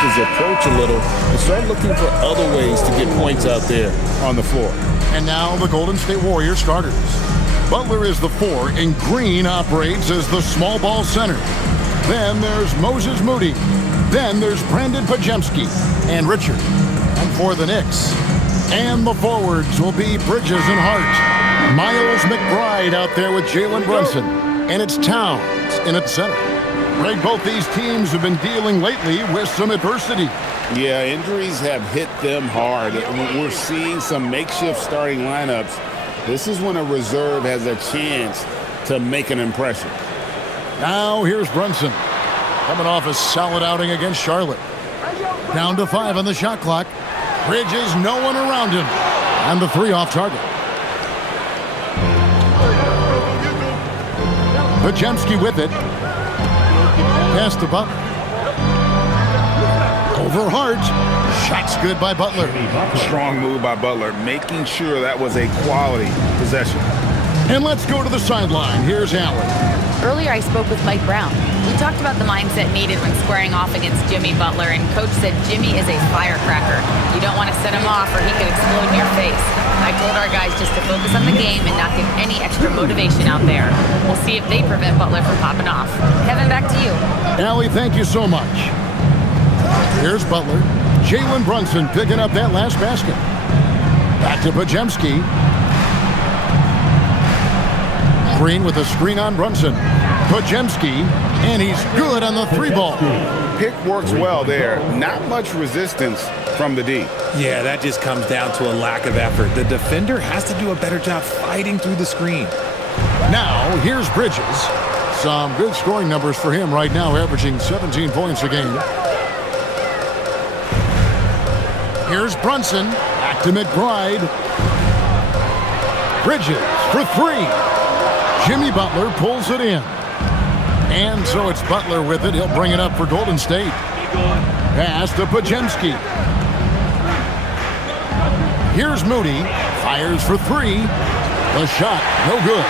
his approach a little and start looking for other ways to get points out there on the floor. And now the Golden State Warriors starters. Butler is the 4, and Green operates as the small ball center. Then there's Moses Moody. Then there's Brandon Pajemski and Richard. And for the Knicks. And the forwards will be Bridges and Hart. Miles McBride out there with Jalen Brunson. And it's Towns in at center. Greg, both these teams have been dealing lately with some adversity. Yeah, injuries have hit them hard. We're seeing some makeshift starting lineups. This is when a reserve has a chance to make an impression. Now here's Brunson. Coming off a solid outing against Charlotte. Down to 5 on the shot clock. Bridges, no one around him. And the 3 off target. Pajemski with it. Pass to Butler. Over Hart. Shot's good by Butler. Strong move by Butler, making sure that was a quality possession. And let's go to the sideline. Here's Allen. Earlier I spoke with Mike Brown. We talked about the mindset needed when squaring off against Jimmy Butler, and Coach said Jimmy is a firecracker. You don't want to set him off or he could explode in your face. I told our guys just to focus on the game and not give any extra motivation out there. We'll see if they prevent Butler from popping off. Kevin, back to you. Allie, thank you so much. Here's Butler. Jalen Brunson picking up that last basket. Back to Pajemski. Green with a screen on Brunson. Pajemski, and he's good on the 3-ball. Pick works well there. Not much resistance from the D. Yeah, that just comes down to a lack of effort. The defender has to do a better job fighting through the screen. Now, here's Bridges. Some good scoring numbers for him right now, averaging 17 points a game. Here's Brunson. Back to McBride. Bridges for 3. Jimmy Butler pulls it in. And so it's Butler with it. He'll bring it up for Golden State. Pass to Pajemski. Here's Moody. Fires for 3. The shot, no good.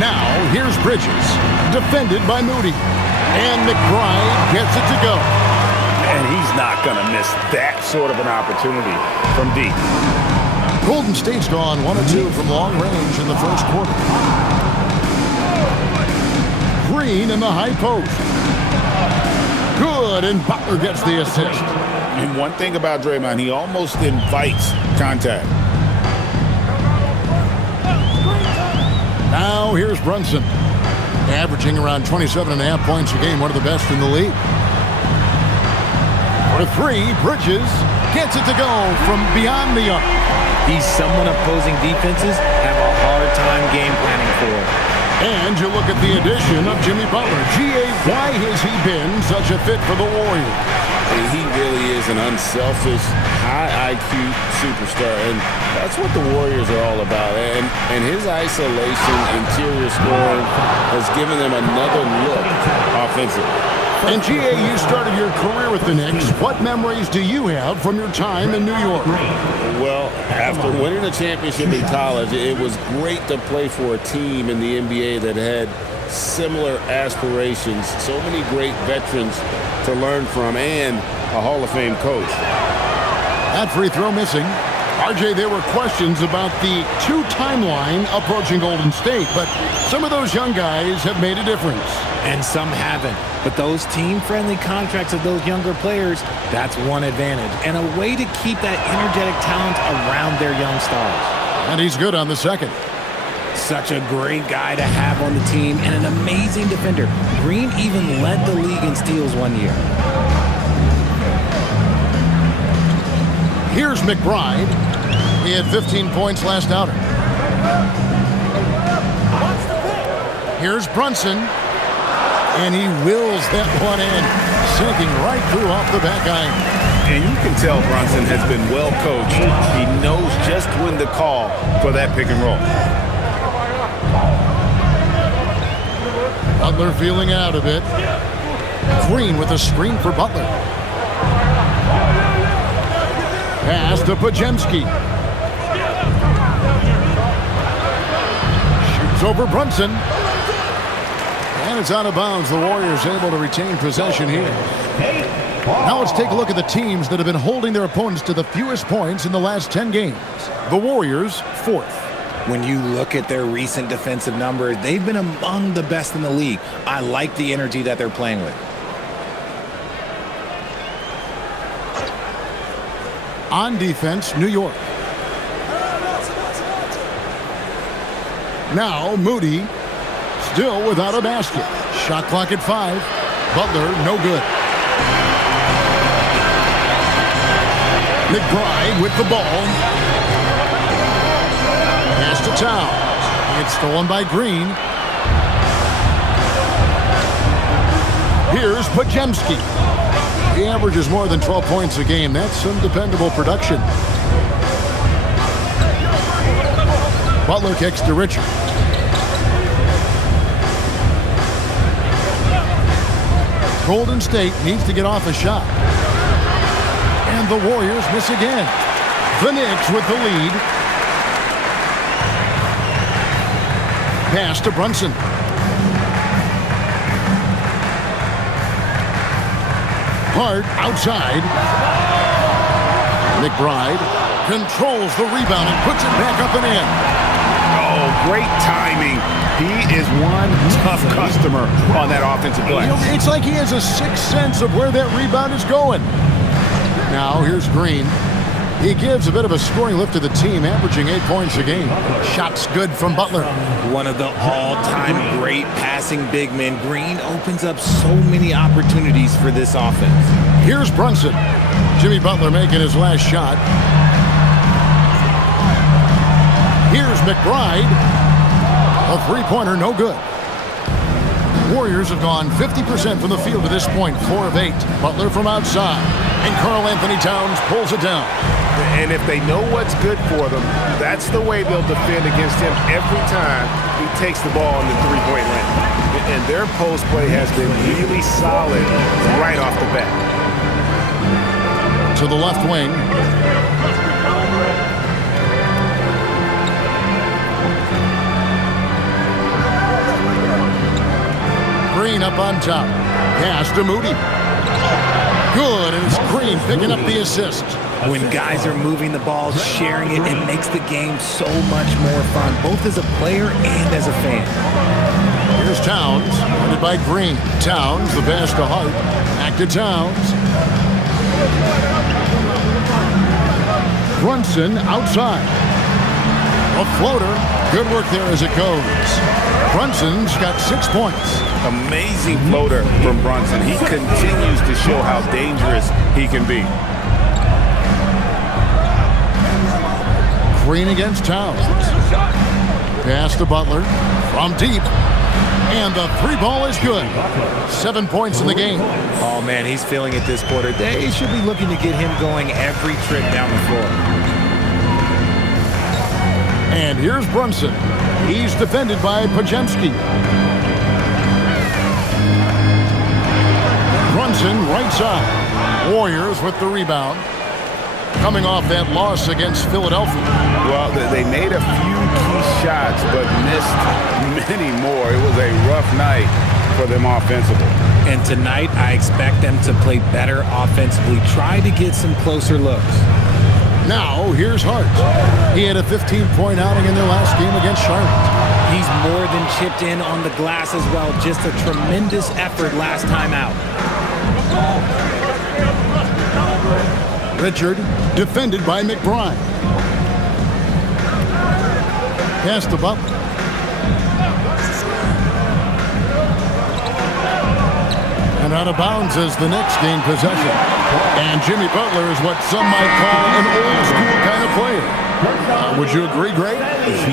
Now, here's Bridges. Defended by Moody. And McBride gets it to go. And he's not going to miss that sort of an opportunity from deep. Golden State's gone 1 of 2 from long range in the first quarter. Green in the high post. Good, and Butler gets the assist. And one thing about Draymond, he almost invites contact. Now here's Brunson. Averaging around 27.5 points a game, one of the best in the league. For 3, Bridges gets it to go from beyond the arc. He's someone opposing defenses have a hard time game planning for. And you look at the addition of Jimmy Butler. G.A., why has he been such a fit for the Warriors? He really is an unselfish, high IQ superstar, and that's what the Warriors are all about. And his isolation, interior scoring has given them another look offensively. And G.A., you started your career with the Knicks. What memories do you have from your time in New York? Well, after winning a championship in college, it was great to play for a team in the NBA that had similar aspirations. So many great veterans to learn from and a Hall of Fame coach. That free throw missing. RJ, there were questions about the 2 timeline approaching Golden State, but some of those young guys have made a difference. And some haven't. But those team-friendly contracts of those younger players, that's one advantage. And a way to keep that energetic talent around their young stars. And he's good on the second. Such a great guy to have on the team and an amazing defender. Green even led the league in steals one year. Here's McBride. He had 15 points last outing. Here's Brunson. And he wills that one in, sinking right through off the back iron. And you can tell Brunson has been well coached. He knows just when to call for that pick and roll. Butler feeling out of it. Green with a screen for Butler. Pass to Pajemski. Shoots over Brunson. And it's out of bounds. The Warriors able to retain possession here. Now let's take a look at the teams that have been holding their opponents to the fewest points in the last 10 games. The Warriors, 4th. When you look at their recent defensive numbers, they've been among the best in the league. I like the energy that they're playing with. On defense, New York. Now Moody, still without a basket. Shot clock at 5. Butler, no good. McBride with the ball. Pass to Towns. It's stolen by Green. Here's Podziemski. He averages more than 12 points a game. That's some dependable production. Butler kicks to Richard. Golden State needs to get off a shot. And the Warriors miss again. The Knicks with the lead. Pass to Brunson. Hart outside. McBride controls the rebound and puts it back up and in. Oh, great timing. He is one tough customer on that offensive play. It's like he has a sixth sense of where that rebound is going. Now here's Green. He gives a bit of a scoring lift to the team, averaging 8 points a game. Shots good from Butler. One of the all-time great passing big men. Green opens up so many opportunities for this offense. Here's Brunson. Jimmy Butler making his last shot. Here's McBride. A three-pointer, no good. Warriors have gone 50% from the field to this point, 4 of 8. Butler from outside. And Karl Anthony Towns pulls it down. And if they know what's good for them, that's the way they'll defend against him every time he takes the ball in the three-point line. And their post play has been really solid right off the bat. To the left wing. Green up on top. Pass to Moody. Good, and it's Green picking up the assist. When guys are moving the ball, sharing it, it makes the game so much more fun, both as a player and as a fan. Here's Towns, guarded by Green. Towns, the pass to Hart. Back to Towns. Brunson outside. A floater. Good work there as it goes. Brunson's got 6 points. Amazing floater from Brunson. He continues to show how dangerous he can be. Green against Towns. Pass to Butler from deep. And the three ball is good. 7 points in the game. Oh, man, he's feeling it this quarter. They should be looking to get him going every trip down the floor. And here's Brunson. He's defended by Podziemski. Brunson right side. Warriors with the rebound. Coming off that loss against Philadelphia. Well, they made a few key shots, but missed many more. It was a rough night for them offensively. And tonight, I expect them to play better offensively. Try to get some closer looks. Now, here's Hart. He had a 15-point outing in their last game against Charlotte. He's more than chipped in on the glass as well. Just a tremendous effort last time out. Richard, defended by McBride. Pass to Butler. And out of bounds as the Knicks gain possession. And Jimmy Butler is what some might call an old school kind of player. Would you agree, Greg?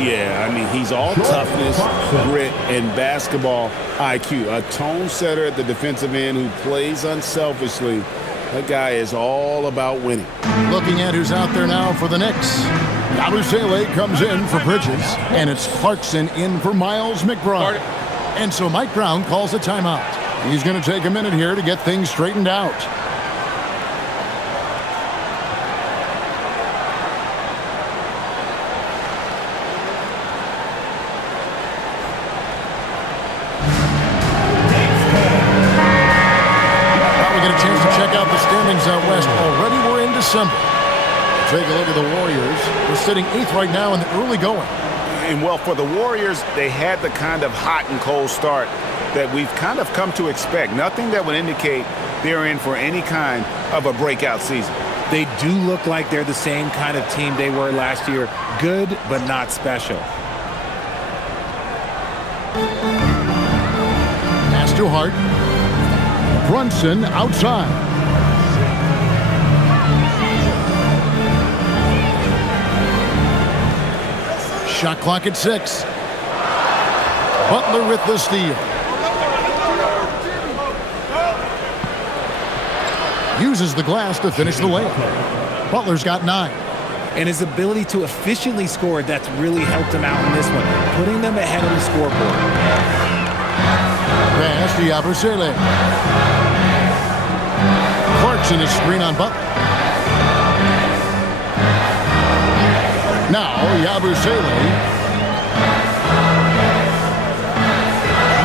Yeah, I mean, he's all toughness, grit, and basketball IQ. A tone setter at the defensive end who plays unselfishly. That guy is all about winning. Looking at who's out there now for the Knicks. Abusele comes in for Bridges, and it's Clarkson in for Miles McBride. And so Mike Brown calls a timeout. He's going to take a minute here to get things straightened out. out west already. We're in December. Take a look at the Warriors. They're sitting 8th right now in the early going. And well, for the Warriors, they had the kind of hot and cold start that we've kind of come to expect. Nothing that would indicate they're in for any kind of a breakout season. They do look like they're the same kind of team they were last year. Good, but not special. Pass to Hart. Brunson outside. Shot clock at 6. Butler with the steal. Uses the glass to finish the layup. Butler's got 9. And his ability to efficiently score, that's really helped him out in this one, putting them ahead of the scoreboard. Pass to Yabusele. Clarkson is screen on Butler. Now Yabusele.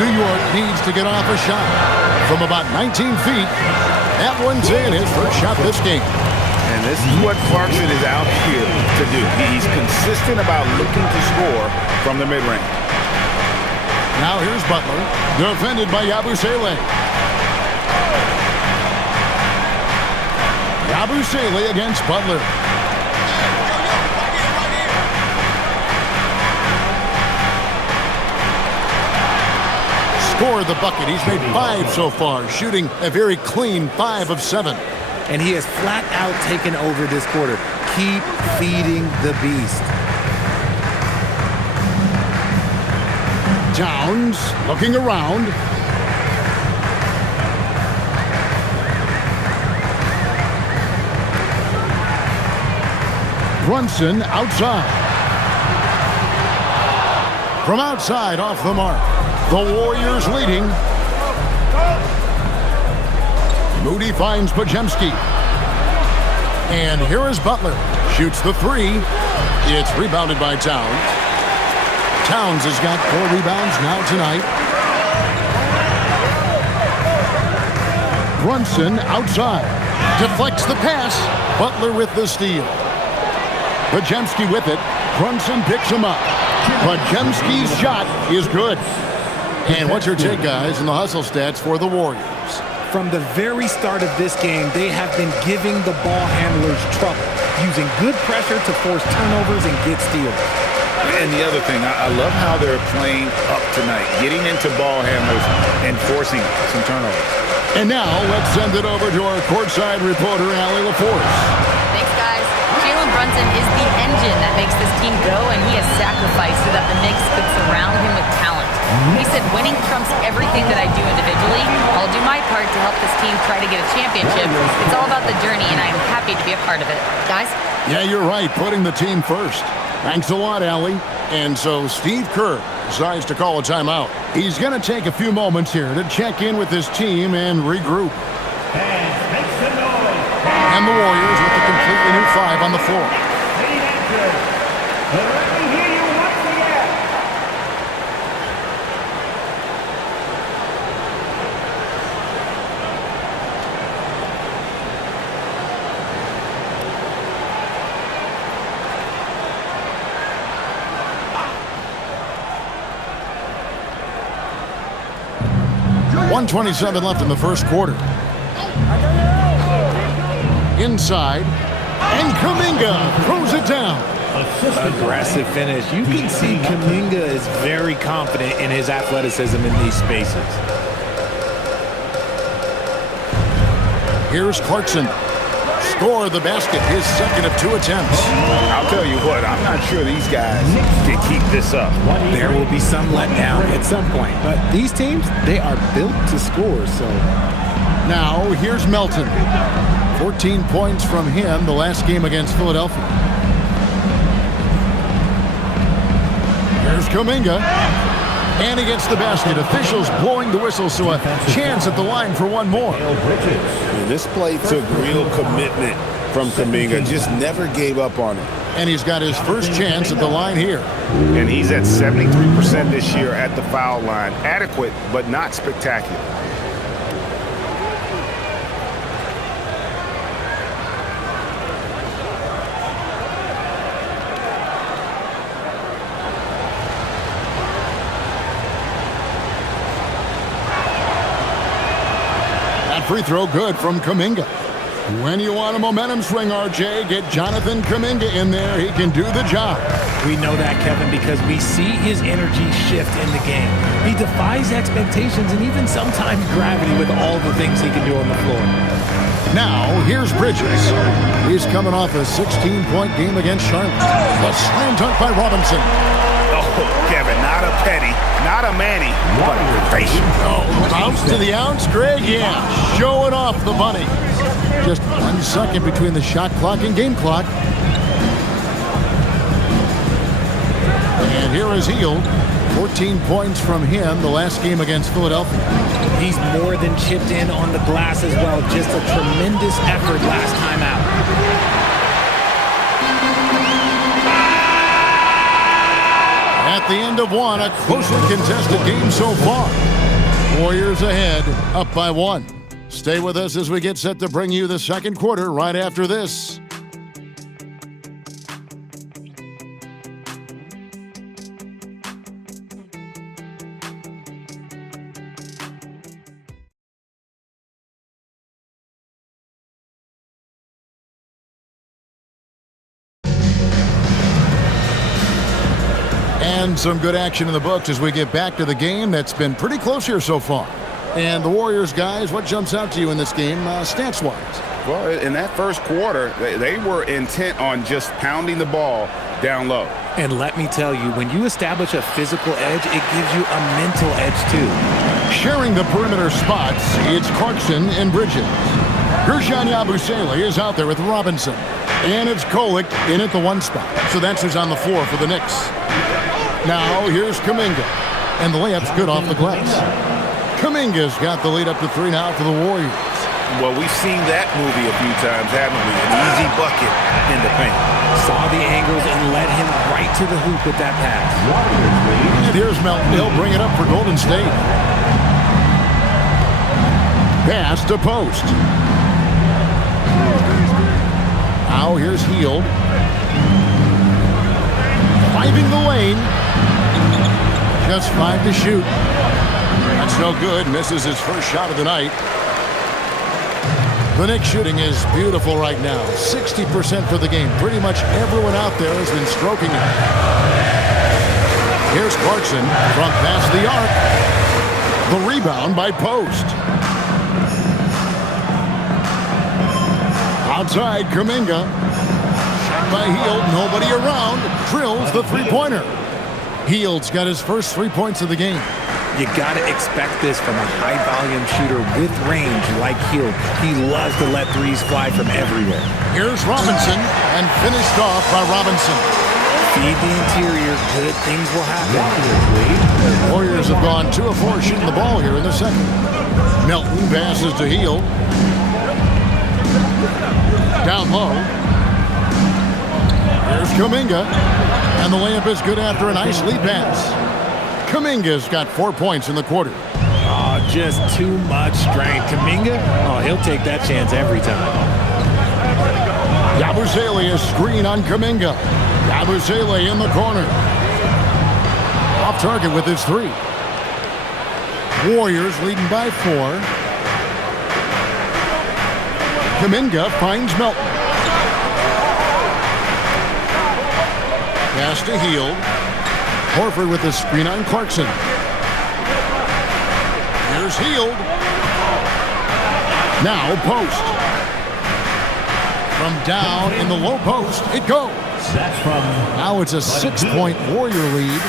New York needs to get off a shot from about 19 feet. That one's in, his first shot this game. And this is what Clarkson is out here to do. He's consistent about looking to score from the mid-range. Now here's Butler, defended by Yabusele. Yabusele against Butler. Scored the bucket. He's made 5 so far, shooting a very clean 5 of 7. And he has flat out taken over this quarter. Keep feeding the beast. Towns looking around. Brunson outside. From outside off the mark. The Warriors leading. Moody finds Pajemski. And here is Butler. Shoots the 3. It's rebounded by Towns. Towns has got 4 rebounds now tonight. Brunson outside. Deflects the pass. Butler with the steal. Pajemski with it. Brunson picks him up. Pajemski's shot is good. And what's your take, guys, in the hustle stats for the Warriors? From the very start of this game, they have been giving the ball handlers trouble, using good pressure to force turnovers and get steals. And the other thing, I love how they're playing up tonight, getting into ball handlers and forcing some turnovers. And now let's send it over to our courtside reporter, Allie LaForce. Thanks, guys. Jalen Brunson is the engine that makes this team go, and he has sacrificed so that the Knicks could surround him with talent. He said, winning trumps everything that I do individually. I'll do my part to help this team try to get a championship. It's all about the journey, and I'm happy to be a part of it. Guys? Yeah, you're right, putting the team first. Thanks a lot, Allie. And so Steve Kerr decides to call a timeout. He's going to take a few moments here to check in with his team and regroup. And the Warriors with a completely new 5 on the floor. .127 left in the first quarter. Inside, and Kuminga throws it down. Aggressive finish. You can see Kuminga is very confident in his athleticism in these spaces. Here's Clarkson. Score the basket, his second of 2 attempts. I'll tell you what, I'm not sure these guys can keep this up. There will be some letdown at some point, but these teams, they are built to score, so. Now, here's Melton. 14 points from him the last game against Philadelphia. Here's Kuminga. And he gets the basket. Officials blowing the whistle, so a chance at the line for one more. This play took real commitment from Kuminga. Just never gave up on it. And he's got his first chance at the line here. And he's at 73% this year at the foul line. Adequate, but not spectacular. free throw good from Kuminga. When you want a momentum swing, RJ, get Jonathan Kuminga in there. He can do the job. We know that, Kevin, because we see his energy shift in the game. He defies expectations and even sometimes gravity with all the things he can do on the floor. Now, here's Bridges. He's coming off a 16-point game against Charlotte. A slam dunk by Robinson. Oh, Kevin, not a Petty, not a Manny, but patient. Oh, bounce to the ounce, Greg. Yeah, showing off the bunny. Just 1 second between the shot clock and game clock. And here is Hield. 14 points from him the last game against Philadelphia. He's more than chipped in on the glass as well. Just a tremendous effort last time out. At the end of one, a closely contested game so far. Warriors ahead, up by 1. Stay with us as we get set to bring you the second quarter right after this. And some good action in the books as we get back to the game that's been pretty close here so far. And the Warriors, guys, what jumps out to you in this game, stats-wise? Well, in that first quarter, they were intent on just pounding the ball down low. And let me tell you, when you establish a physical edge, it gives you a mental edge, too. Sharing the perimeter spots, it's Clarkson and Bridges. Gershon Yabusele is out there with Robinson. And it's Kolek in at the 1 spot. So that's who's on the floor for the Knicks. Now, here's Kuminga. And the layup's good off the glass. Kuminga's got the lead up to 3 now for the Warriors. Well, we've seen that movie a few times, haven't we? An easy bucket in the paint. Saw the angles and led him right to the hoop with that pass. And here's Melton. He'll bring it up for Golden State. Pass to post. Now here's Hield. Fiving the lane. Just 5 to shoot. That's no good. Misses his first shot of the night. The Knicks shooting is beautiful right now. 60% for the game. Pretty much everyone out there has been stroking it. Here's Clarkson from past the arc. The rebound by Post. Outside, Kuminga. Shot by Hield. Nobody around. Drills the three-pointer. Hield's got his first 3 points of the game. You got to expect this from a high-volume shooter with range like Hield. He loves to let threes fly from everywhere. Here's Robinson, and finished off by Robinson. Feed the interior. Good things will happen. Warriors have gone 2 of 4 shooting the ball here in the second. Melton passes to Hield. Down low. Here's Kuminga. And the layup is good after a nice lead pass. Kuminga's got 4 points in the quarter. Oh, just too much strength. Kuminga, oh, he'll take that chance every time. Yabusele is screen on Kuminga. Yabusele in the corner. Off target with his 3. Warriors leading by 4. Kuminga finds Melton. Pass to Hield. Horford with the screen on Clarkson. Here's Hield. Now Post. From down in the low post, it goes. Now it's a 6-point Warrior lead.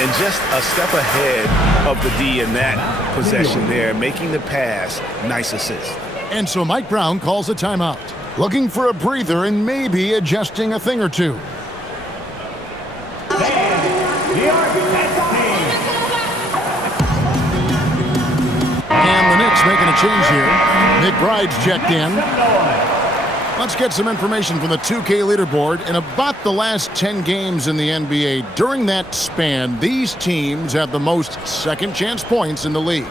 And just a step ahead of the D in that possession there, making the pass. Nice assist. And so Mike Brown calls a timeout. Looking for a breather and maybe adjusting a thing or two. And the Knicks making a change here. McBride's checked in. Let's get some information from the 2K leaderboard. In about the last 10 games in the NBA, during that span, these teams have the most second chance points in the league.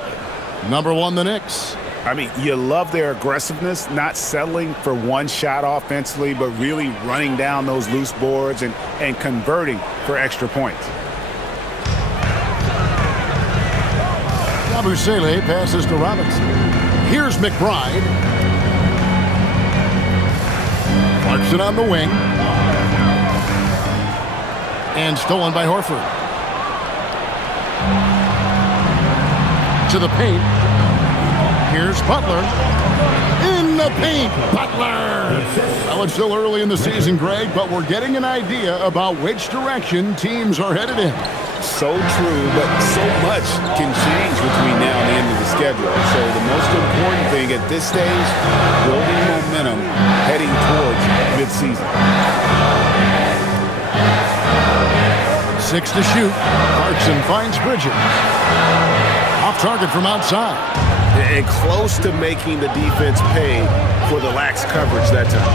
Number 1, the Knicks. I mean, you love their aggressiveness, not settling for one shot offensively, but really running down those loose boards and converting for extra points. Yabusele passes to Robinson. Here's McBride. Clarkson on the wing. And stolen by Horford. To the paint. Here's Butler. In the paint, Butler. Well, it's still early in the season, Greg, but we're getting an idea about which direction teams are headed in. So true, but so much can change between now and the end of the schedule. So the most important thing at this stage, building momentum heading towards midseason. 6 to shoot. Clarkson finds Bridges. Off target from outside. And close to making the defense pay for the lax coverage that time.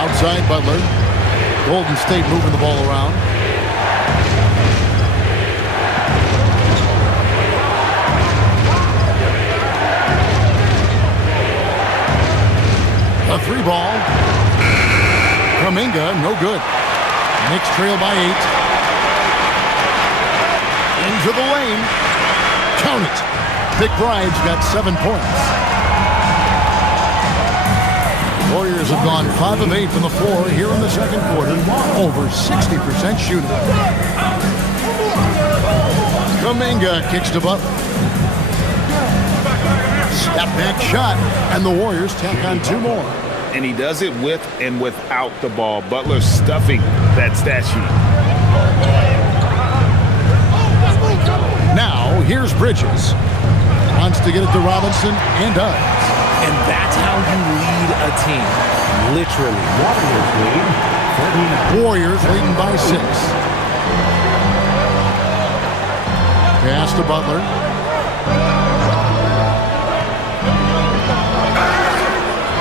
Outside Butler. Golden State moving the ball around. A 3-ball. Kuminga, no good. Knicks trail by 8. Into the lane. Count it. McBride's got 7 points. Warriors have gone 5 of 8 from the floor here in the second quarter. Over 60% shooting. Kuminga kicks to Butler. Step back shot, and the Warriors tack on 2 more. And he does it with and without the ball. Butler stuffing that stat sheet. Now, here's Bridges. Wants to get it to Robinson, and does. And that's how you lead a team. Literally. Warriors leading by 6. Pass to Butler.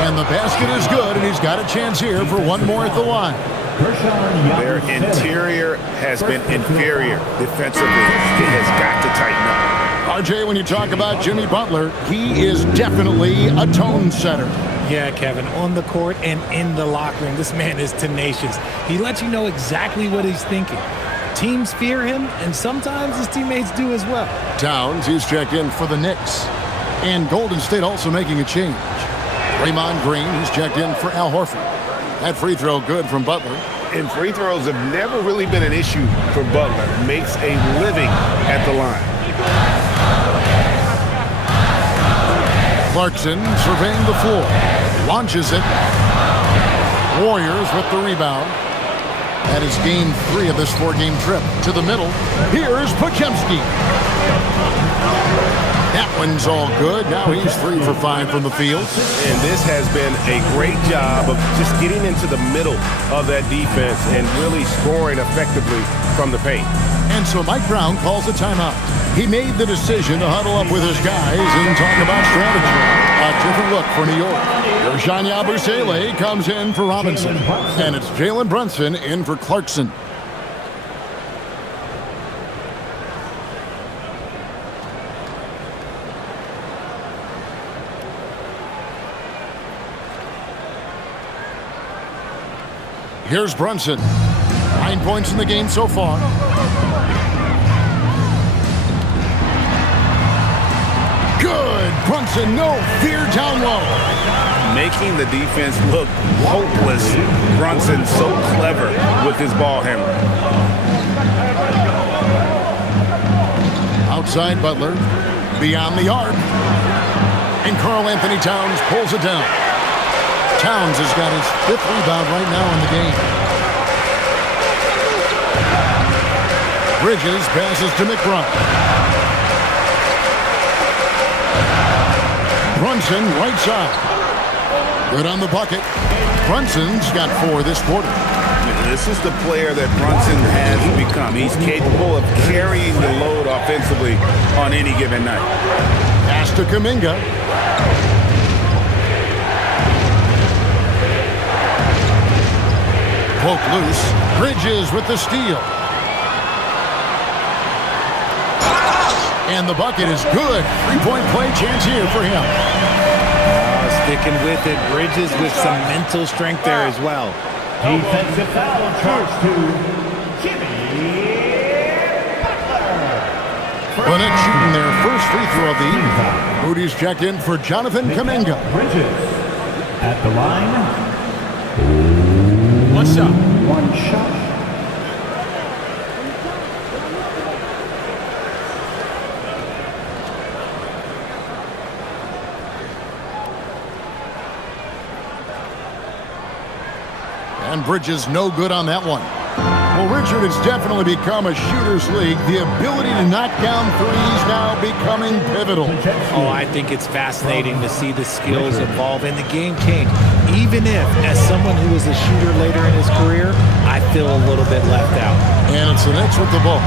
And the basket is good, and he's got a chance here for 1 more at the line. Their interior has been inferior defensively. It has got to tighten up. RJ, when you talk about Jimmy Butler, he is definitely a tone setter. Yeah, Kevin, on the court and in the locker room, this man is tenacious. He lets you know exactly what he's thinking. Teams fear him, and sometimes his teammates do as well. Towns, he's checked in for the Knicks. And Golden State also making a change. Draymond Green, he's checked in for Al Horford. That free throw good from Butler. And free throws have never really been an issue for Butler. Makes a living at the line. Clarkson surveying the floor. Launches it. Warriors with the rebound. That is game 3 of this 4-game trip. To the middle. Here's Podziemski. That one's all good. Now he's 3 for 5 from the field. And this has been a great job of just getting into the middle of that defense and really scoring effectively from the paint. And so Mike Brown calls a timeout. He made the decision to huddle up with his guys and talk about strategy. A different look for New York. Ersan Yabusele comes in for Robinson. And it's Jalen Brunson in for Clarkson. Here's Brunson. 9 points in the game so far. Good. Brunson, no fear down low. Making the defense look hopeless. Brunson so clever with his ball handling. Outside Butler. Beyond the arc. And Karl Anthony Towns pulls it down. Towns has got his 5th rebound right now in the game. Bridges passes to McBride. Brunson, right side. Good on the bucket. Brunson's got 4 this quarter. This is the player that Brunson has become. He's capable of carrying the load offensively on any given night. Pass to Kuminga. Poke loose. Bridges with the steal. And the bucket is good. 3-point play chance here for him. Sticking with it. Bridges with some mental strength there as well. Defensive foul charge to Jimmy Butler. The Knicks shooting their first free throw of the evening. Moody's checked in for Jonathan Kuminga. Bridges at the line. One shot. One shot. And Bridges no good on that one. Well, Richard, it's definitely become a shooter's league. The ability to knock down threes now becoming pivotal. Oh, I think it's fascinating to see the skills evolve and the game change. Even if, as someone who was a shooter later in his career, I feel a little bit left out. And it's the Knicks with the ball.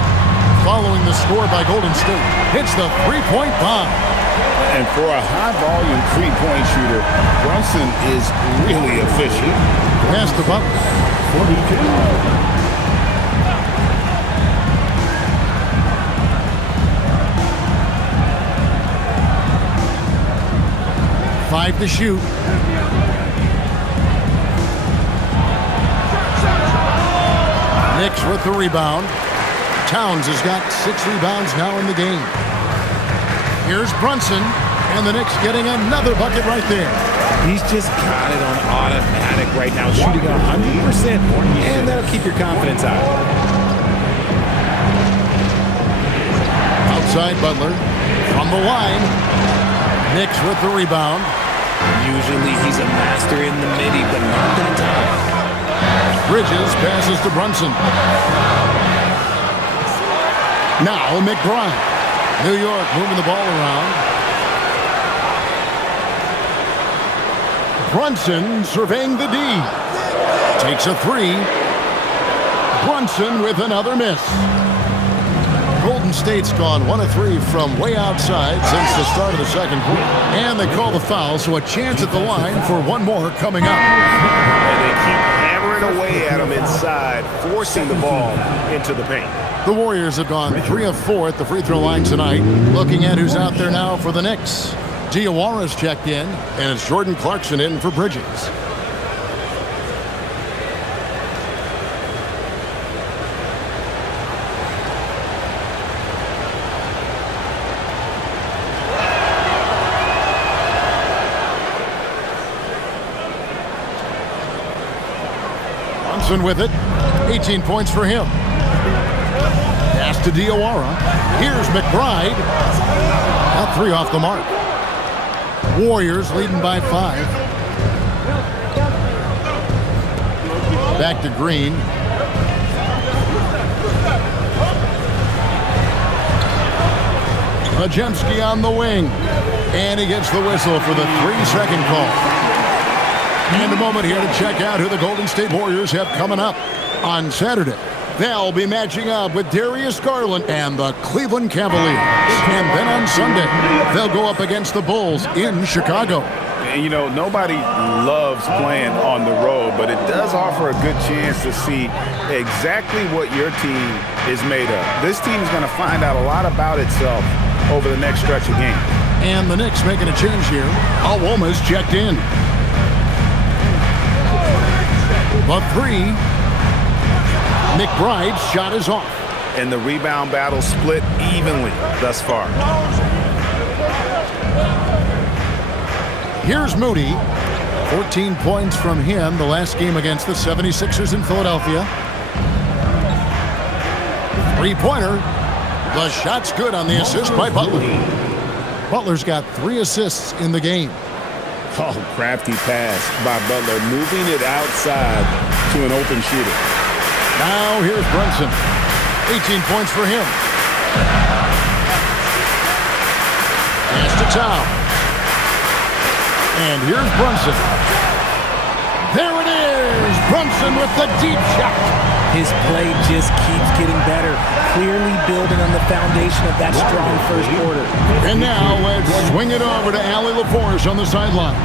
Following the score by Golden State, hits the three-point bomb. And for a high-volume three-point shooter, Brunson is really efficient. Pass the Bucks. 42. Five to shoot. Knicks with the rebound. Towns has got 6 rebounds now in the game. Here's Brunson, and the Knicks getting another bucket right there. He's just got it on automatic right now, shooting 100%, and that'll keep your confidence out. Outside Butler. From the line. Knicks with the rebound. Usually he's a master in the midi, but not in time. Bridges passes to Brunson. Now McBride. New York moving the ball around. Brunson surveying the D. Takes a three. Brunson with another miss. Golden State's gone 1 of 3 from way outside since the start of the second quarter. And they call the foul, so a chance at the line for one more coming up. And they keep hammering away at him inside, forcing the ball into the paint. The Warriors have gone 3 of 4 at the free throw line tonight. Looking at who's out there now for the Knicks. Diawara's checked in, and it's Jordan Clarkson in for Bridges. Brunson with it. 18 points for him. Pass to Diawara. Here's McBride. That 3 off the mark. Warriors leading by 5. Back to Green. Majemski on the wing. And he gets the whistle for the 3-second call. And a moment here to check out who the Golden State Warriors have coming up on Saturday. They'll be matching up with Darius Garland and the Cleveland Cavaliers. And then on Sunday, they'll go up against the Bulls in Chicago. And, you know, nobody loves playing on the road, but it does offer a good chance to see exactly what your team is made of. This team is going to find out a lot about itself over the next stretch of games. And the Knicks making a change here. Awoma's checked in. The 3. McBride's shot is off. And the rebound battle split evenly thus far. Here's Moody. 14 points from him the last game against the 76ers in Philadelphia. 3-pointer. The shot's good on the assist by Butler. Butler's got 3 assists in the game. Oh, crafty pass by Butler, moving it outside to an open shooter. Now here's Brunson. 18 points for him. Pass to Towns. And here's Brunson. There it is! Brunson with the deep shot. His play just keeps getting better, clearly building on the foundation of that strong first quarter. And now let's swing it over to Allie LaForge on the sideline.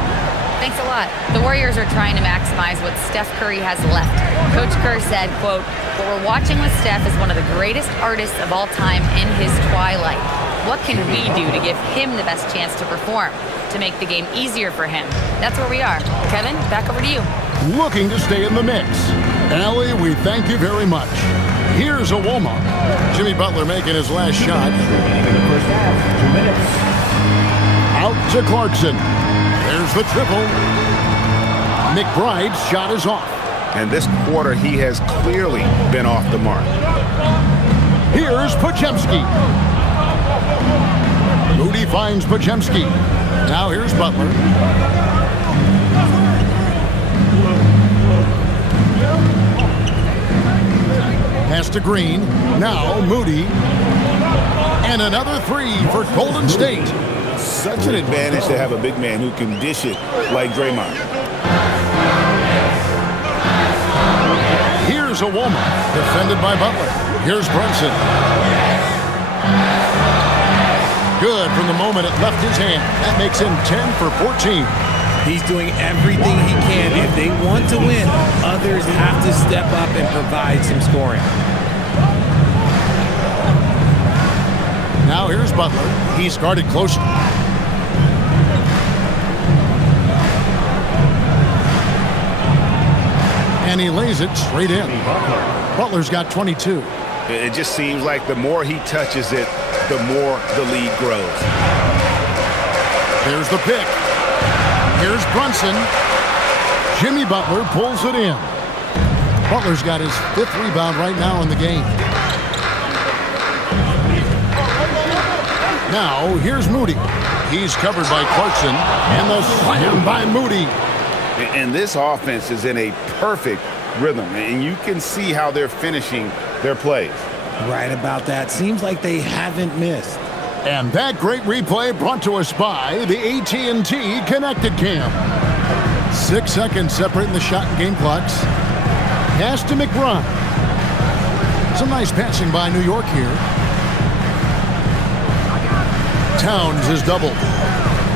Thanks a lot. The Warriors are trying to maximize what Steph Curry has left. Coach Kerr said, quote, "What we're watching with Steph is one of the greatest artists of all time in his twilight. What can we do to give him the best chance to perform, to make the game easier for him?" That's where we are. Kevin, back over to you. Looking to stay in the mix. Allie, we thank you very much. Here's a Woma. Jimmy Butler making his last shot. Remaining in the first half, 2 minutes. Out to Clarkson. There's the triple. McBride's shot is off. And this quarter, he has clearly been off the mark. Here's Podziemski. Moody finds Podziemski. Now here's Butler. Pass to Green. Now Moody. And another three for Golden State. Such an advantage to have a big man who can dish it like Draymond. Here's a Woma, defended by Butler. Here's Brunson. Good from the moment it left his hand. That makes him 10 for 14. He's doing everything he can. If they want to win, others have to step up and provide some scoring. Now here's Butler. He's guarded closely. And he lays it straight in. Butler's got 22. It just seems like the more he touches it, the more the lead grows. Here's the pick. Here's Brunson. Jimmy Butler pulls it in. Butler's got his 5th rebound right now in the game. Now, here's Moody. He's covered by Clarkson. And the slam by Moody. And this offense is in a perfect rhythm. And you can see how they're finishing their plays. Right about that. Seems like they haven't missed. And that great replay brought to us by the AT&T Connected Cam. 6 seconds separating the shot and game clocks. Pass to McBride. Some nice passing by New York here. Towns is doubled.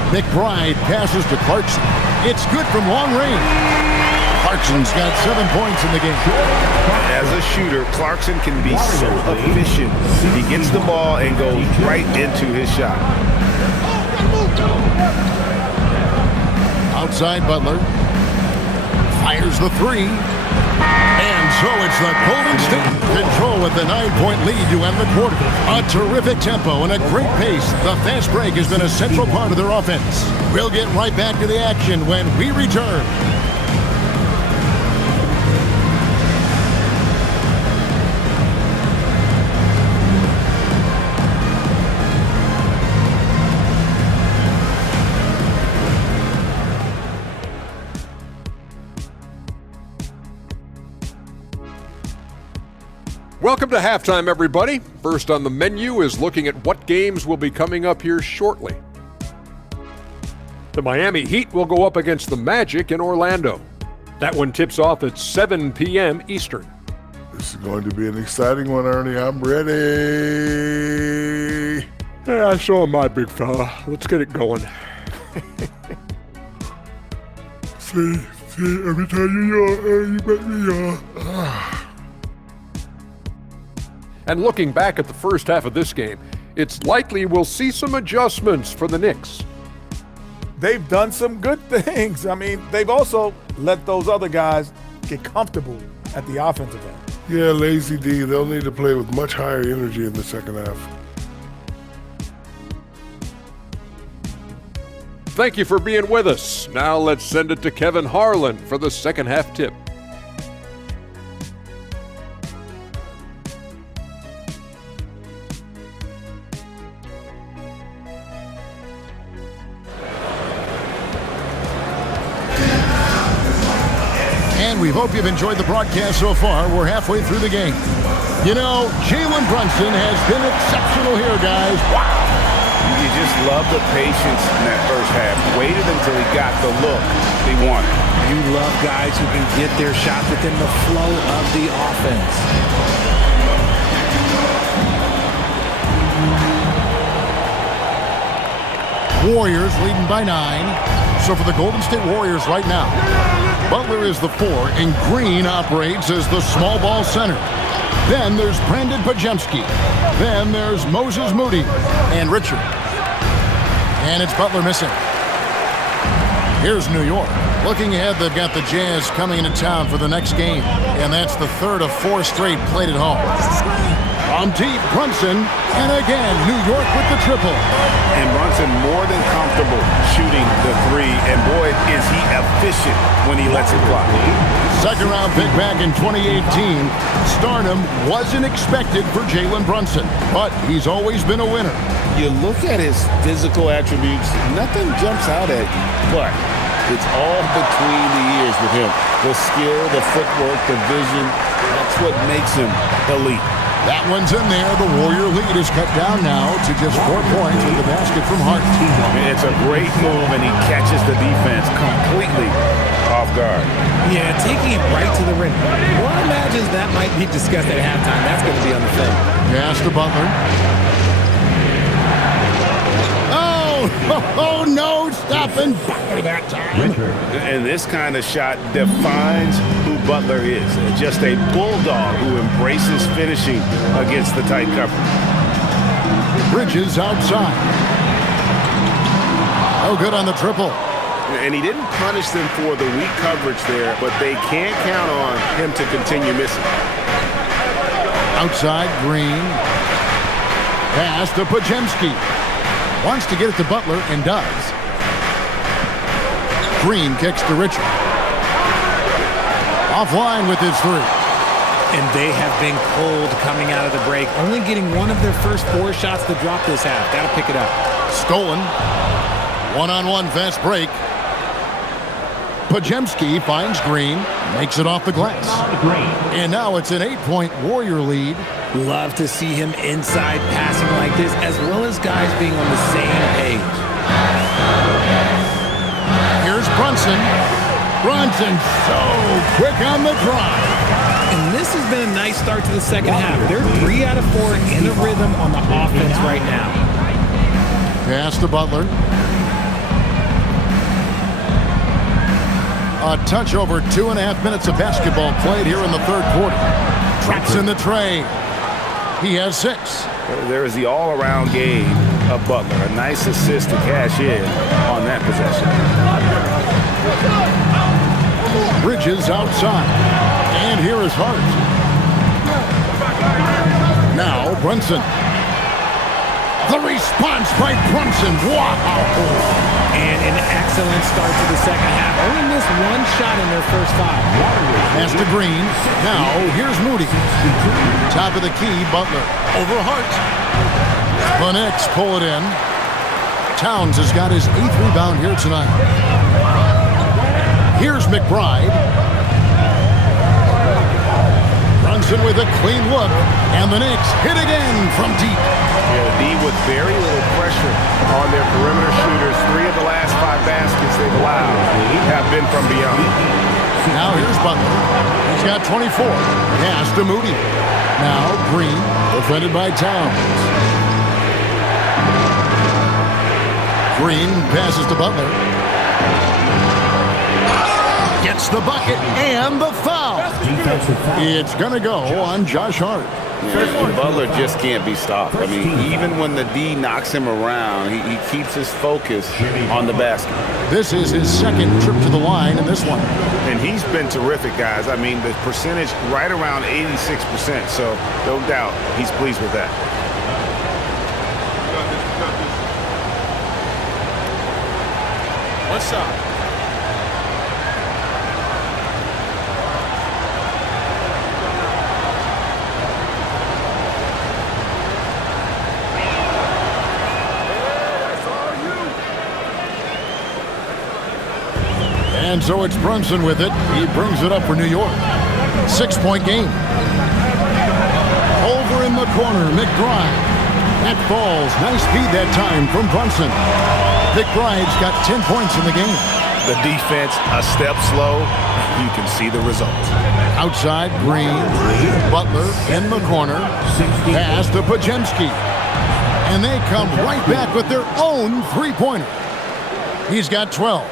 McBride passes to Clarkson. It's good from long range. Clarkson's got 7 points in the game. As a shooter, Clarkson can be so efficient. He gets the ball and goes right into his shot. Outside Butler. Fires the three. And so it's the Golden State control with the 9-point lead to end the quarter. A terrific tempo and a great pace. The fast break has been a central part of their offense. We'll get right back to the action when we return. Welcome to halftime, everybody. First on the menu is looking at what games will be coming up here shortly. The Miami Heat will go up against the Magic in Orlando. That one tips off at 7 p.m. Eastern. This is going to be an exciting one, Ernie. I'm ready. Yeah, so am I, big fella. Let's get it going. See, every time you yawn, you make me yawn. And looking back at the first half of this game, it's likely we'll see some adjustments for the Knicks. They've done some good things. I mean, they've also let those other guys get comfortable at the offensive end. Yeah, Lazy D, they'll need to play with much higher energy in the second half. Thank you for being with us. Now let's send it to Kevin Harlan for the second half tip. And we hope you've enjoyed the broadcast so far. We're halfway through the game. You know, Jalen Brunson has been exceptional here, guys. Wow! You just love the patience in that first half. Waited until he got the look he wanted. You love guys who can get their shot within the flow of the offense. Warriors leading by 9. So for the Golden State Warriors right now, Butler is the 4, and Green operates as the small ball center. Then there's Brandon Podziemski. Then there's Moses Moody and Richard. And it's Butler missing. Here's New York. Looking ahead, they've got the Jazz coming into town for the next game, and that's the third of 4 straight played at home. From deep, Brunson, and again, New York with the triple. And Brunson more than comfortable shooting the three, and boy, is he efficient when he lets it fly. Second-round pick back in 2018. Stardom wasn't expected for Jalen Brunson, but he's always been a winner. You look at his physical attributes, nothing jumps out at you, but it's all between the ears with him. The skill, the footwork, the vision, that's what makes him elite. That one's in there. The Warrior lead is cut down now to just 4 points with the basket from Hart. It's a great move, and he catches the defense completely off guard. Yeah, taking it right to the rim. One imagines that might be discussed at halftime. That's going to be on the film. Pass to Butler. Oh, no, stopping Butler that time. And this kind of shot defines who Butler is. Just a bulldog who embraces finishing against the tight cover. Bridges outside. No good on the triple. And he didn't punish them for the weak coverage there, but they can't count on him to continue missing. Outside, Green. Pass to Podziemski. Wants to get it to Butler and does. Green kicks to Richard. Offline with his three. And they have been cold coming out of the break, only getting one of their first 4 shots to drop this half. Got to pick it up. Stolen. One-on-one fast break. Podziemski finds Green, makes it off the glass. And now it's an 8-point Warrior lead. Love to see him inside passing like this, as well as guys being on the same page. Here's Brunson. Brunson so quick on the drive. And this has been a nice start to the second half. They're 3 out of 4 in the rhythm on the offense right now. Pass to Butler. A touch over 2.5 minutes of basketball played here in the third quarter. Traps in the tray. He has 6. There is the all-around game of Butler. A nice assist to cash in on that possession. Bridges outside. And here is Hart. Now Brunson. The response by Brunson. Wow. And an excellent start to the second half. Only missed 1 shot in their first 5. Pass to Green. Now here's Moody. Top of the key, Butler. Over Hart. The Knicks pull it in. Towns has got his 8th rebound here tonight. Here's McBride. Brunson with a clean look. And the Knicks hit again from deep. Yeah, the D with very little pressure on their perimeter shooters. 3 of the last 5 baskets they've allowed have been from beyond. Now here's Butler. He's got 24. Pass to Moody. Now Green, defended by Towns. Green passes to Butler. Gets the bucket and the foul. It's going to go on Josh Hart. Yeah, Butler just can't be stopped. I mean, even when the D knocks him around, he keeps his focus on the basket. This is his 2nd trip to the line in this one. And he's been terrific, guys. I mean, the percentage right around 86%, so no doubt he's pleased with that. What's up? And so it's Brunson with it. He brings it up for New York. 6-point game. Over in the corner, McBride. That falls. Nice speed that time from Brunson. McBride's got 10 points in the game. The defense a step slow. You can see the result. Outside, Green. Butler in the corner. Pass to Podziemski. And they come right back with their own 3-pointer. He's got 12.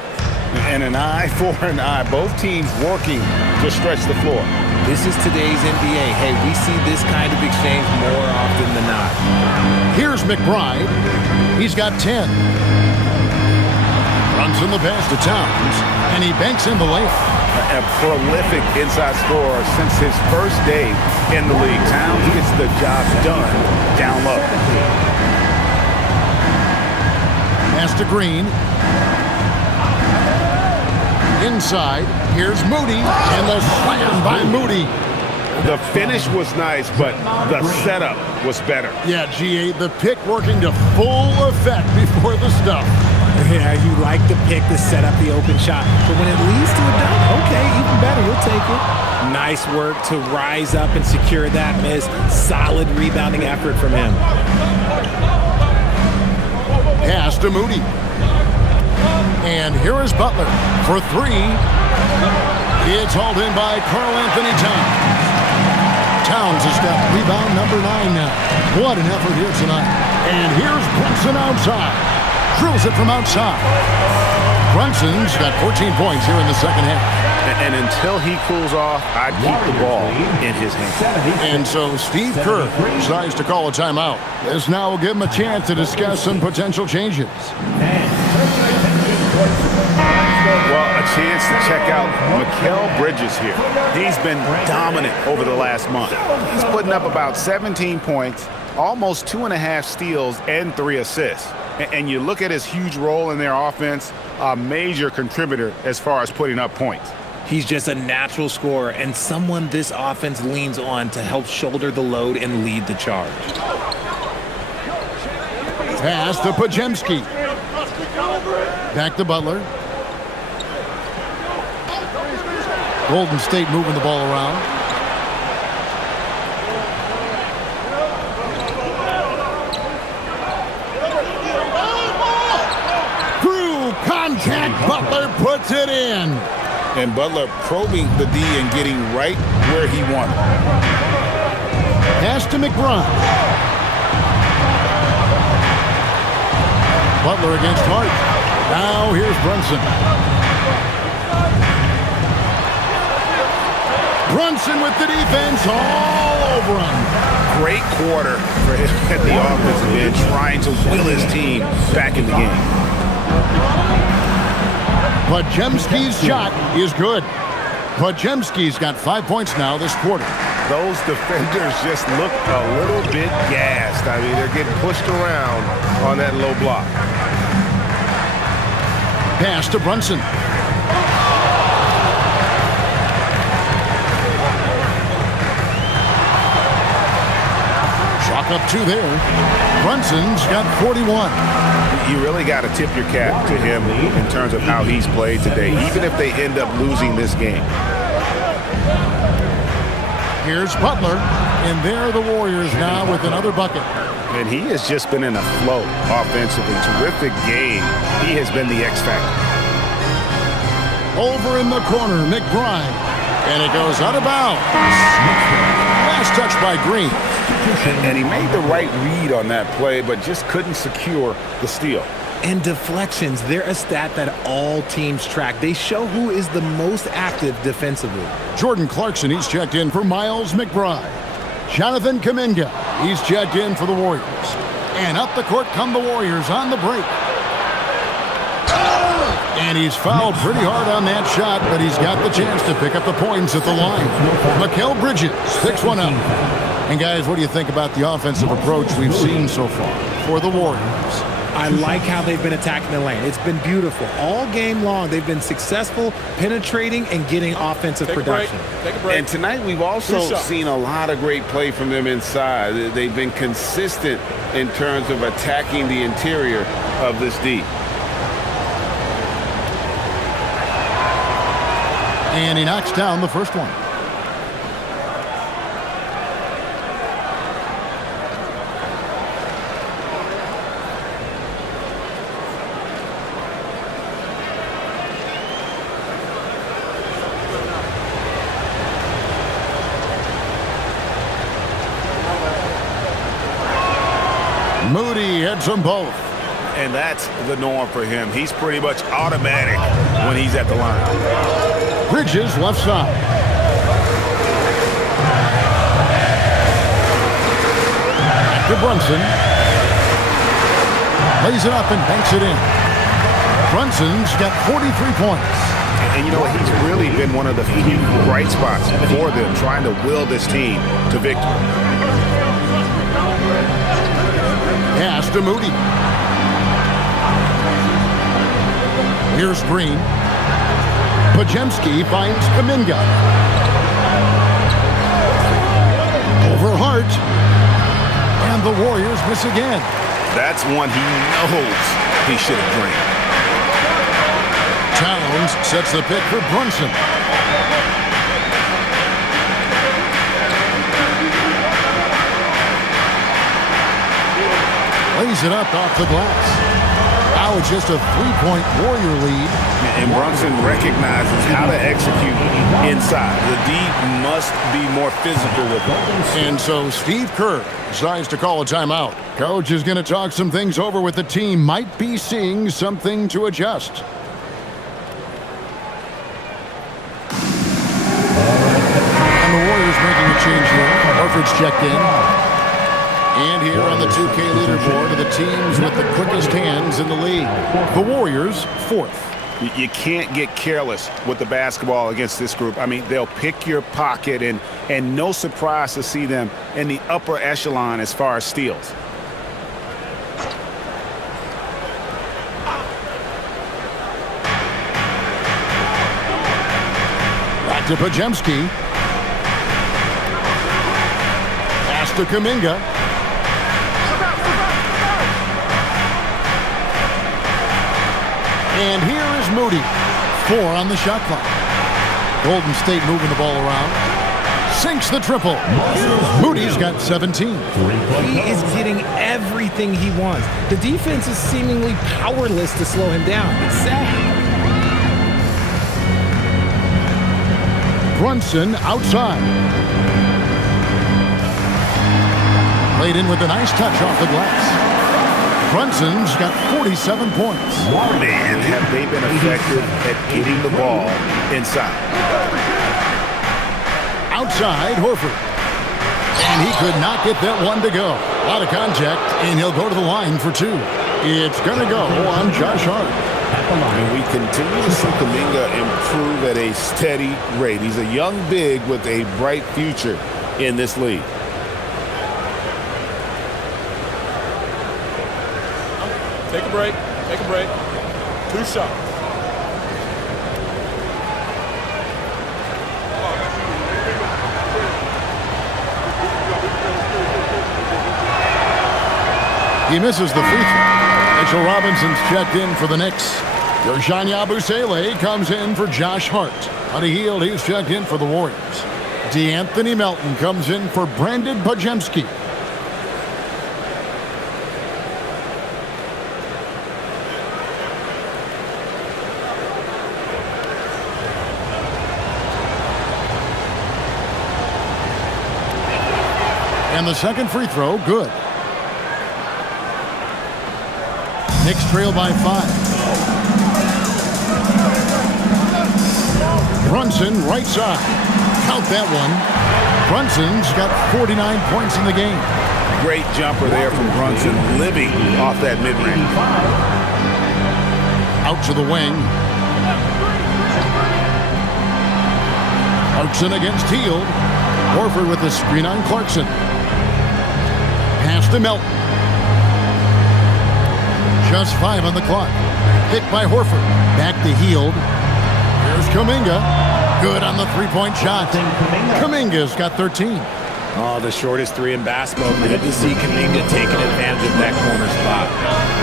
And an eye for an eye. Both teams working to stretch the floor. This is today's NBA. Hey, we see this kind of exchange more often than not. Here's McBride. He's got 10. Brunson the pass to Towns, and he banks in the layup. A prolific inside scorer since his first day in the league. Towns gets the job done down low. Pass to Green. Inside, here's Moody, and the slam by Moody. The finish was nice, but the setup was better. Yeah, GA, the pick working to full effect before the stuff. Yeah, you like the pick to set up the open shot. But when it leads to a dunk, okay, even better, you'll take it. Nice work to rise up and secure that miss. Solid rebounding effort from him. Pass to Moody. And here is Butler for three. It's hauled in by Karl Anthony Towns. Towns has got rebound number 9 now. What an effort here tonight. And here's Brunson outside. Drills it from outside. Brunson's got 14 points here in the second half. And until he cools off, I'd keep the ball in his hands. And so Steve Kerr decides to call a timeout. This now will give him a chance to discuss some potential changes. Well, a chance to check out Mikal Bridges here. He's been dominant over the last month. He's putting up about 17 points, almost 2.5 steals, and 3 assists. And you look at his huge role in their offense, a major contributor as far as putting up points. He's just a natural scorer and someone this offense leans on to help shoulder the load and lead the charge. Pass to Podziemski. Back to Butler. Golden State moving the ball around. Through contact, Butler puts it in. And Butler probing the D and getting right where he wanted. Pass to McBride. Butler against Hart. Now here's Brunson. Brunson with the defense all over him. Great quarter for him at the offensive end, trying to will his team back in the game. Podziemski's shot is good. Podziemski's got 5 points now this quarter. Those defenders just look a little bit gassed. I mean, they're getting pushed around on that low block. Pass to Brunson. Chalk up 2 there. Brunson's got 41. You really got to tip your cap to him in terms of how he's played today, even if they end up losing this game. Here's Butler, and there are the Warriors now with another bucket. And he has just been in a flow offensively. Terrific game. He has been the X factor. Over in the corner, McBride. And it goes out of bounds. Last touch by Green. And he made the right read on that play, but just couldn't secure the steal. And deflections, they're a stat that all teams track. They show who is the most active defensively. Jordan Clarkson, he's checked in for Miles McBride. Jonathan Kuminga, he's checked in for the Warriors. And up the court come the Warriors on the break. And he's fouled pretty hard on that shot, but he's got the chance to pick up the points at the line. Mikal Bridges picks one up. And guys, what do you think about the offensive approach we've seen so far for the Warriors? I like how they've been attacking the lane. It's been beautiful. All game long, they've been successful penetrating and getting offensive production. Take a break. And tonight we've also seen a lot of great play from them inside. They've been consistent in terms of attacking the interior of this D. And he knocks down the first one. Moody hits them both. And that's the norm for him. He's pretty much automatic when he's at the line. Bridges left side. Back to Brunson. Lays it up and banks it in. Brunson's got 43 points. And you know what? He's really been one of the few bright spots for them, trying to will this team to victory. Pass to Moody. Here's Green. Pajemski finds Kuminga. Over Hart. And the Warriors miss again. That's one he knows he should have drained. Towns sets the pick for Brunson. Lays it up off the glass. Now it's just a three-point Warrior lead. And Brunson recognizes how to execute inside. The D must be more physical with him. And so Steve Kerr decides to call a timeout. Coach is going to talk some things over with the team. Might be seeing something to adjust. And the Warriors making a change here. Horford's checked in. And here on the 2K leaderboard are the teams with the quickest hands in the league. The Warriors, fourth. You can't get careless with the basketball against this group. I mean, they'll pick your pocket, and no surprise to see them in the upper echelon as far as steals. Back to Pajemski. Pass to Kuminga. And here is Moody. 4 on the shot clock. Golden State moving the ball around. Sinks the triple. Moody's got 17. He is getting everything he wants. The defense is seemingly powerless to slow him down. It's sad. Brunson outside. Played in with a nice touch off the glass. Brunson's got 47 points. Man, have they been effective at getting the ball inside. Outside, Horford. And he could not get that one to go. A lot of contact, and he'll go to the line for 2. It's going to go on Josh Hart. And we continue to see Kuminga improve at a steady rate. He's a young big with a bright future in this league. Take a break. Take a break. 2 shots. He misses the free throw. Mitchell Robinson's checked in for the Knicks. Yoshani Abusele comes in for Josh Hart. Buddy Hield, he's checked in for the Warriors. DeAnthony Melton comes in for Brandon Pajemski. And the second free throw, good. Knicks trail by 5. Brunson, right side. Count that one. Brunson's got 49 points in the game. Great jumper there from Brunson, living off that mid-range. Out to the wing. Clarkson against Hield. Horford with the screen on Clarkson. Pass to Melton. Just 5 on the clock. Hit by Horford. Back to Hield. Here's Kuminga. Good on the three-point shot. Kuminga's got 13. Oh, the shortest 3 in basketball. Good to see Kuminga taking advantage of that corner spot.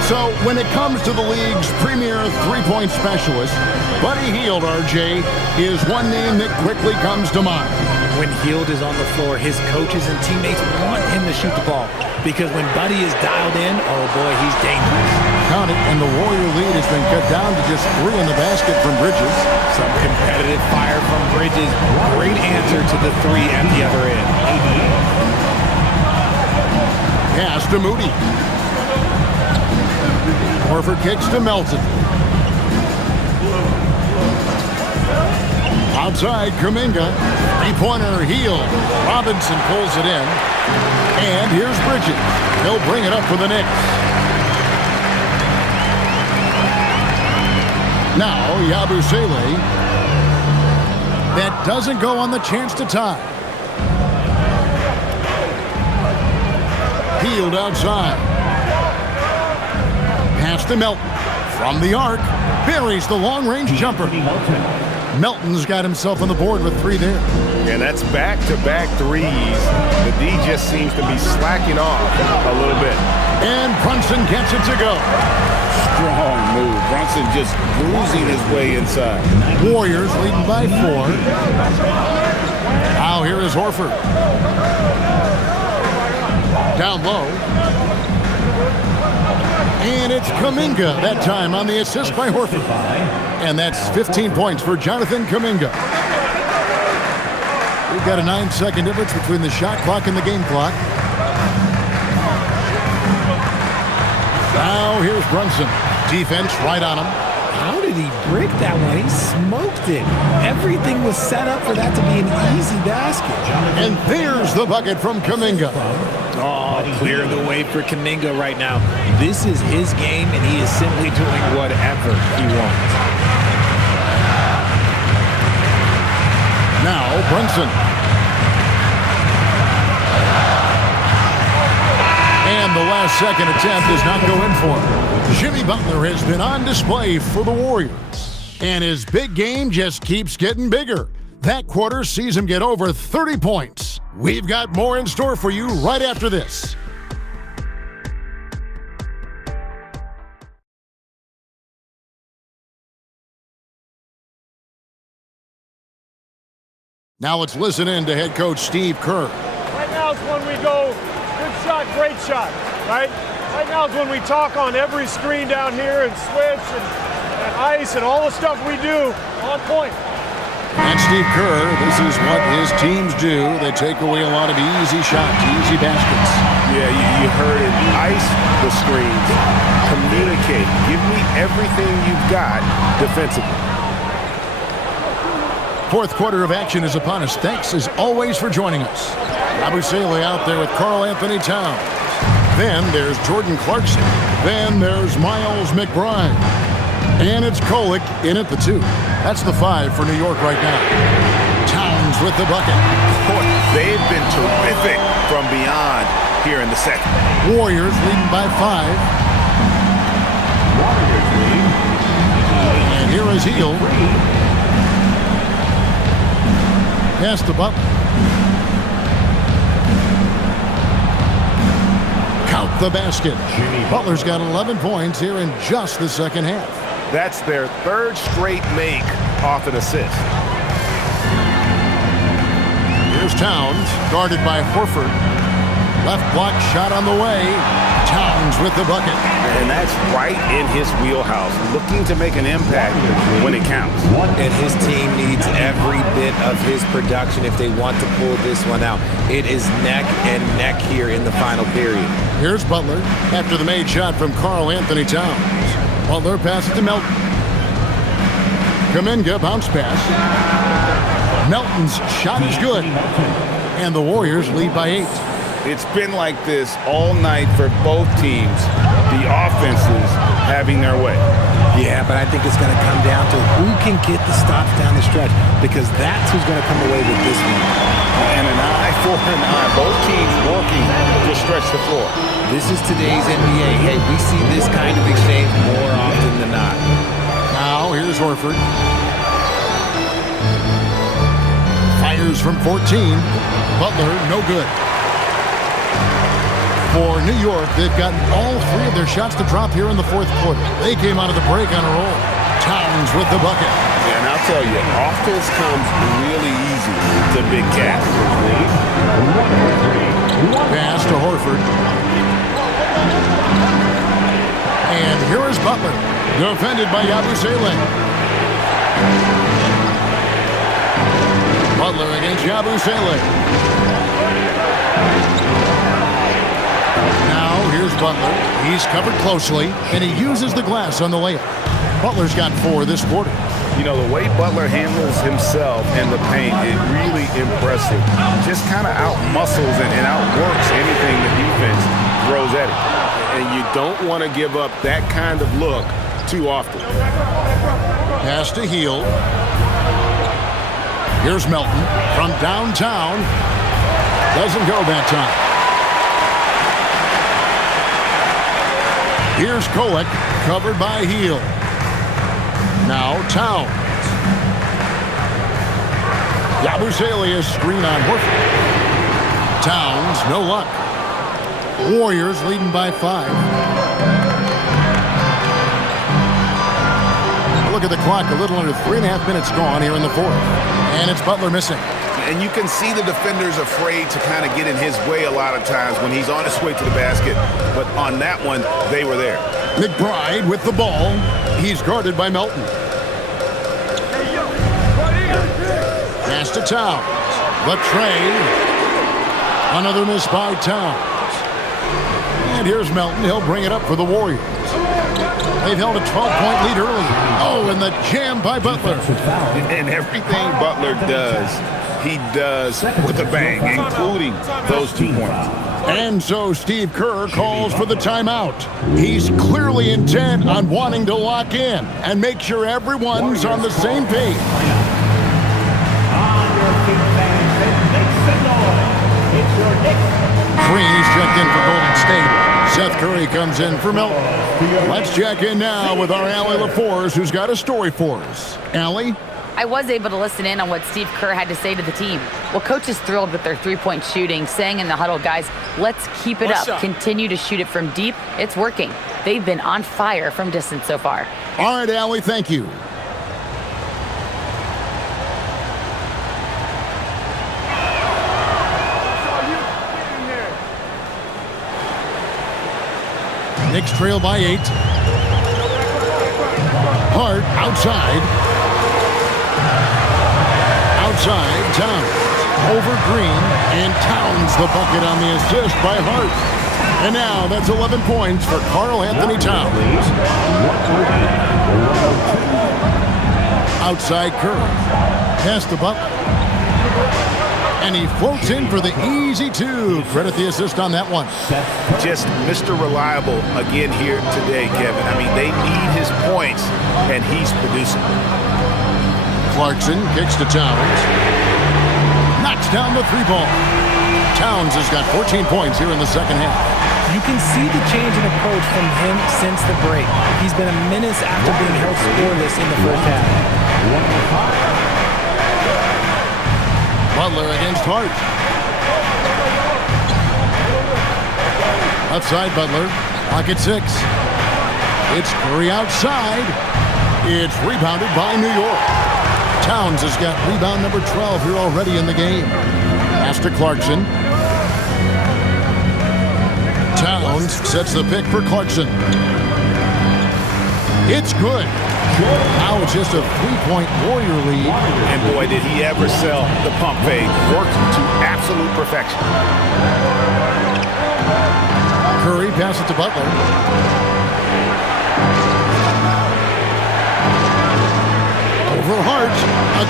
So when it comes to the league's premier three-point specialist, Buddy Hield, RJ, is one name that quickly comes to mind. When Hield is on the floor, his coaches and teammates want him to shoot the ball because when Buddy is dialed in, oh boy, he's dangerous. Count it, and the Warrior lead has been cut down to just 3 in the basket from Bridges. Some competitive fire from Bridges. Great answer to the 3 at the other end. Pass to Moody. Horford kicks to Melton. Outside, Kuminga. Three-pointer, Hield. Robinson pulls it in. And here's Bridges. He'll bring it up for the Knicks. Now, Yabusele. That doesn't go on the chance to tie. Peeled outside. Pass to Melton. From the arc. Buries the long-range jumper. Melton's got himself on the board with 3 there. And that's back-to-back threes. The D just seems to be slacking off a little bit. And Brunson gets it to go. Strong move. Brunson just bruising his way inside. Warriors leading by 4. Now here is Horford. Down low. And it's Kuminga that time on the assist by Horford. And that's 15 points for Jonathan Kuminga. We've got a 9-second difference between the shot clock and the game clock. Now here's Brunson. Defense right on him. How did he break that one? He smoked it. Everything was set up for that to be an easy basket. And there's the bucket from Kuminga. Oh, clear the way for Kuminga right now. This is his game, and he is simply doing whatever he wants. Now Brunson. And the last second attempt does not go in for him. Jimmy Butler has been on display for the Warriors. And his big game just keeps getting bigger. That quarter sees him get over 30 points. We've got more in store for you right after this. Now let's listen in to head coach Steve Kerr. Right now is when we go, good shot, great shot, right? Right now is when we talk on every screen down here and switch and ice and all the stuff we do on point. And Steve Kerr, this is what his teams do. They take away a lot of easy shots, easy baskets. Yeah, you heard it. Ice the screens. Communicate. Give me everything you've got defensively. Fourth quarter of action is upon us. Thanks, as always, for joining us. Yabusele out there with Karl Anthony Towns. Then there's Jordan Clarkson. Then there's Miles McBride. And it's Kolek in at the 2. That's the 5 for New York right now. Towns with the bucket. Boy, they've been terrific from beyond here in the second. Warriors leading by 5. And here is Hield. Pass to Butler. Count the basket. Butler's got 11 points here in just the second half. That's their 3rd straight make off an assist. Here's Towns, guarded by Horford. Left block shot on the way. Towns with the bucket. And that's right in his wheelhouse, looking to make an impact when it counts. And his team needs every bit of his production if they want to pull this one out. It is neck and neck here in the final period. Here's Butler after the made shot from Karl Anthony Towns. Butler passes to Melton. Kuminga bounce pass. Melton's shot is good. And the Warriors lead by 8. It's been like this all night for both teams. The offenses having their way. Yeah, but I think it's going to come down to who can get the stops down the stretch, because that's who's going to come away with this one. And an eye for an eye. Both teams working to stretch the floor. This is today's NBA. Hey, we see this kind of exchange more often than not. Now here's Horford. Fires from 14. Butler, no good. For New York, they've gotten all 3 of their shots to drop here in the fourth quarter. They came out of the break on a roll. Towns with the bucket. And I'll tell you, offense comes really easy to big cats. Pass to Horford. And here is Butler, defended by Yabusele. Butler against Yabusele. Now here's Butler. He's covered closely, and he uses the glass on the layup. Butler's got 4 this quarter. You know, the way Butler handles himself in the paint is really impressive. Just kind of out-muscles and outworks anything the defense throws at him. And you don't want to give up that kind of look too often. Pass to Hield. Here's Melton from downtown. Doesn't go that time. Here's Kolek, covered by Hield. Now Towns. Yabusele is screen on Horford. Towns, no luck. Warriors leading by 5. Look at the clock, a little under 3.5 minutes gone here in the 4th. And it's Butler missing. And you can see the defenders afraid to kind of get in his way a lot of times when he's on his way to the basket. But on that one, they were there. McBride with the ball. He's guarded by Melton. Pass to Towns. The trade. Another miss by Towns. And here's Melton. He'll bring it up for the Warriors. They've held a 12-point lead early. Oh, and the jam by Butler. And everything Butler does, he does with a bang, including those 2 points. And so Steve Kerr calls for the timeout. He's clearly intent on wanting to lock in and make sure everyone's on the same page. Green's checked in for Golden State. Seth Curry comes in for Melton. Let's check in now with our Allie LaForce, who's got a story for us. Allie? I was able to listen in on what Steve Kerr had to say to the team. Well, coach is thrilled with their three-point shooting, saying in the huddle, guys, let's keep it up. Continue to shoot it from deep. It's working. They've been on fire from distance so far. All right, Allie, thank you. Knicks trail by 8. Hart outside. Outside, Towns. Over Green, and Towns the bucket on the assist by Hart. And now that's 11 points for Karl Anthony Towns. Outside Curry. Pass to Butler. And he floats in for the easy 2. Credit the assist on that one. Just Mr. Reliable again here today, Kevin. I mean, they need his points, and he's producing. Clarkson kicks to Towns. Knocks down the 3-ball. Towns has got 14 points here in the second half. You can see the change in approach from him since the break. He's been a menace after being held scoreless in the first half. Butler against Hart. Outside Butler. Pocket 6. It's Curry outside. It's rebounded by New York. Towns has got rebound number 12 here already in the game. Pass to Clarkson. Towns sets the pick for Clarkson. It's good. Now it's just a 3-point Warrior lead. And boy, did he ever sell the pump fake. Worked to absolute perfection. Curry passes it to Butler. Over Hart.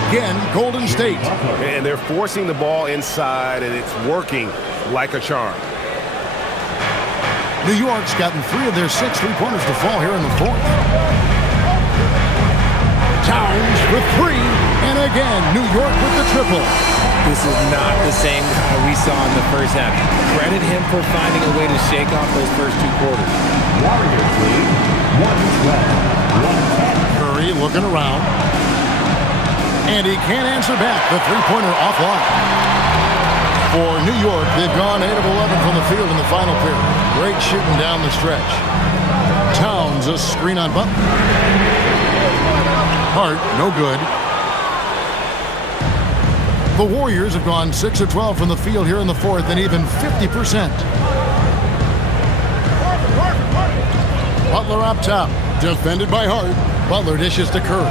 Again, Golden State. And they're forcing the ball inside, and it's working like a charm. New York's gotten 3 of their 6 3-pointers to fall here in the 4th. Towns with 3, and again, New York with the triple. This is not the same guy we saw in the first half. Credit him for finding a way to shake off those first 2 quarters. Warriors lead 112-110. Curry looking around. And he can't answer back. The 3-pointer offline. For New York, they've gone 8 of 11 from the field in the final period. Great shooting down the stretch. Towns, a screen on Butler. Hart, no good. The Warriors have gone 6 of 12 from the field here in the 4th and even 50%. Butler up top, defended by Hart. Butler dishes to Curry.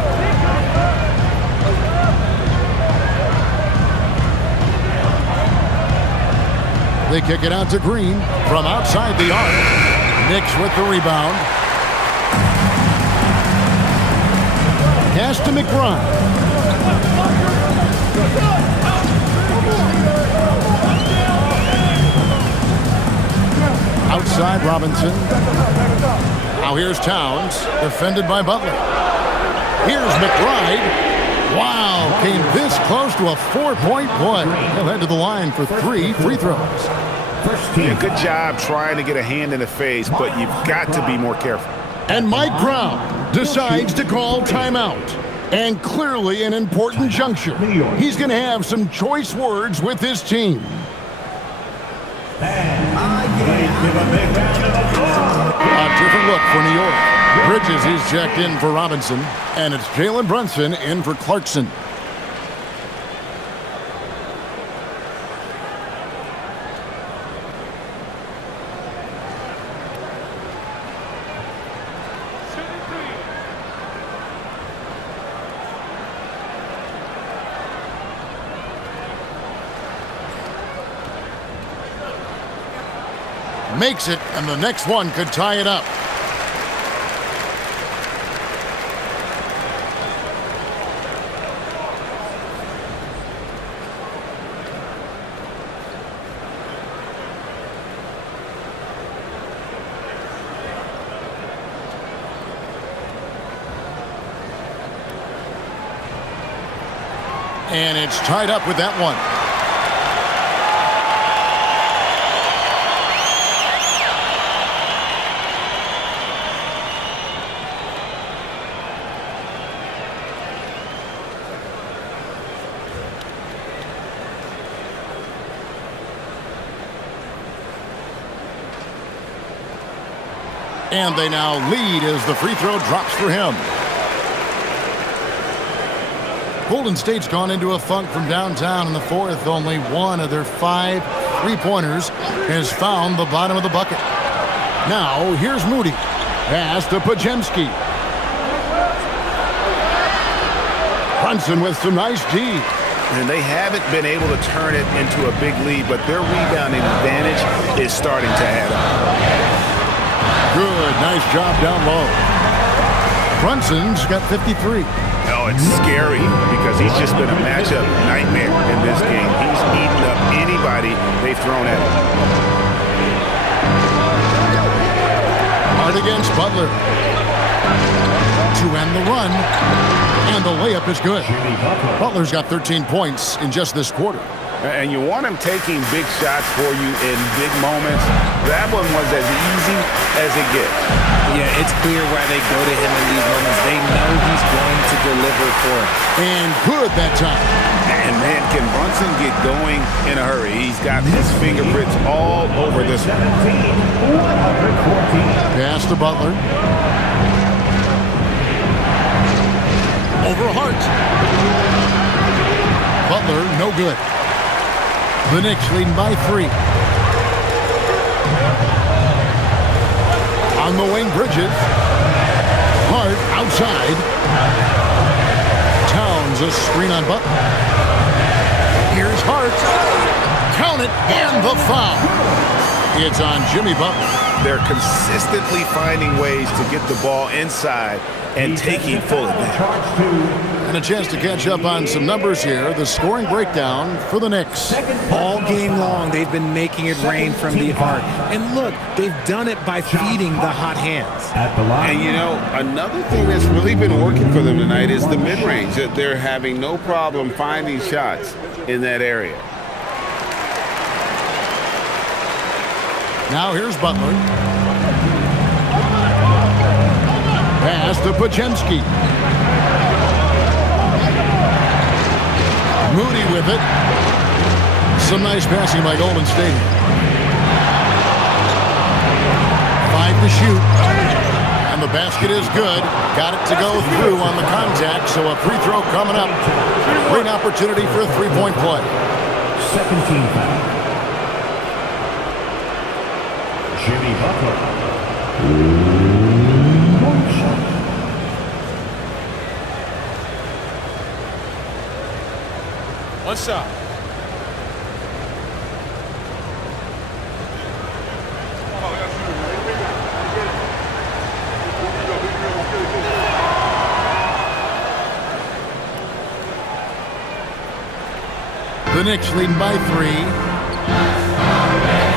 They kick it out to Green from outside the arc. Knicks with the rebound. Pass to McBride. Outside Robinson. Now here's Towns, defended by Butler. Here's McBride. Wow, came this close to a 4-point play. He'll head to the line for 3 free throws. Yeah, good job trying to get a hand in the face, but you've got to be more careful. And Mike Brown decides to call timeout. And clearly an important juncture. He's going to have some choice words with his team. A different look for New York. Bridges is checked in for Robinson, and it's Jalen Brunson in for Clarkson. Makes it, and the next one could tie it up. And it's tied up with that one. And they now lead as the free throw drops for him. Golden State's gone into a funk from downtown in the fourth. Only one of their 5 3-pointers has found the bottom of the bucket. Now, here's Moody. Pass to Podziemski. Brunson with some nice D. And they haven't been able to turn it into a big lead, but their rebounding advantage is starting to add up. Good, nice job down low. Brunson's got 53. Oh, it's scary because he's just been a matchup nightmare in this game. He's eaten up anybody they've thrown at him. Hard against Butler. To end the run. And the layup is good. Butler's got 13 points in just this quarter. And you want him taking big shots for you in big moments. That one was as easy as it gets. Yeah, it's clear why they go to him in these moments. They know he's going to deliver for them. And good that time. And man, can Brunson get going in a hurry? He's got his fingerprints all over this one. Pass to Butler. Over Hart. Butler, no good. The Knicks leading by 3. On the wing, Bridges. Hart outside. Towns a screen on Butler. Here's Hart. Count it, and the foul. It's on Jimmy Butler. They're consistently finding ways to get the ball inside and taking full advantage. And a chance to catch up on some numbers here. The scoring breakdown for the Knicks. All game long, they've been making it rain from the arc. And look, they've done it by feeding the hot hands. And you know, another thing that's really been working for them tonight is the mid-range. They're having no problem finding shots in that area. Now here's Butler. Pass to Podziemski. Moody with it. Some nice passing by Golden State. 5 to shoot. And the basket is good. Got it to go through on the contact, so a free throw coming up. Great opportunity for a 3-point play. Second team foul. Jimmy Butler. One shot. The Knicks leading by 3.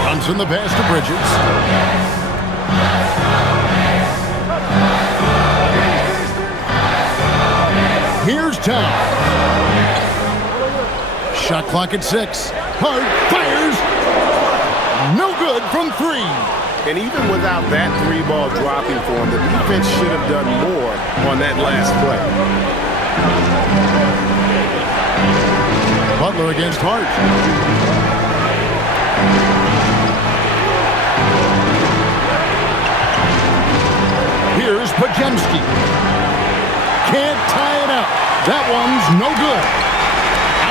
Brunson the pass to Bridges. Town. Shot clock at 6. Hart fires. No good from 3. And even without that 3-ball dropping for him, the defense should have done more on that last play. Butler against Hart. Here's Pajemski. Can't tie it up. That one's no good.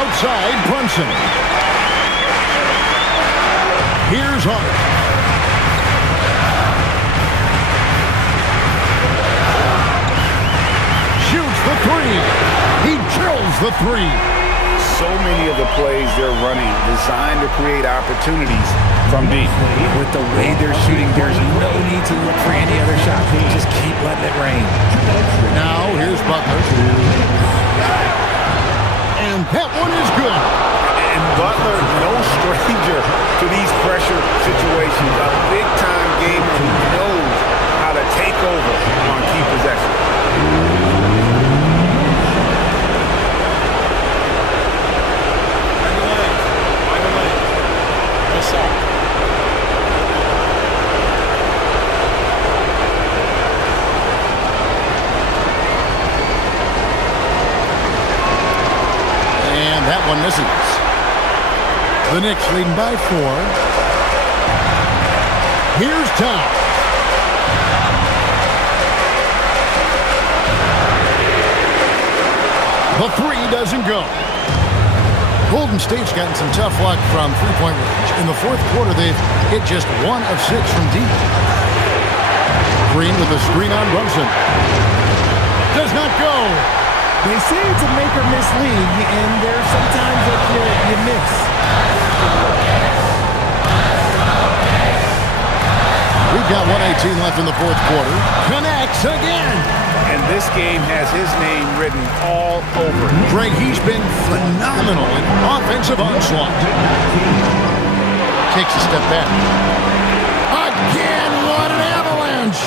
Outside Brunson. Here's Hart. Shoots the 3. He drills the 3. So many of the plays they're running designed to create opportunities from deep. With the way they're shooting, there's no need to look for any other shot. Just keep letting it rain. Now here's Butler. And that one is good. And Butler, no stranger to these pressure situations. A big-time gamer who knows how to take over on key possessions. That one misses. The Knicks leading by 4. Here's Town. The 3 doesn't go. Golden State's gotten some tough luck from three-point range. In the fourth quarter, they've hit just 1 of 6 from deep. Green with a screen on Brunson. Does not go. They say it's a make-or-miss league, and there's sometimes that you miss. We've got 1:18 left in the fourth quarter. Connects again. And this game has his name written all over it. Greg, he's been phenomenal in offensive onslaught. Takes a step back. Again, what an avalanche.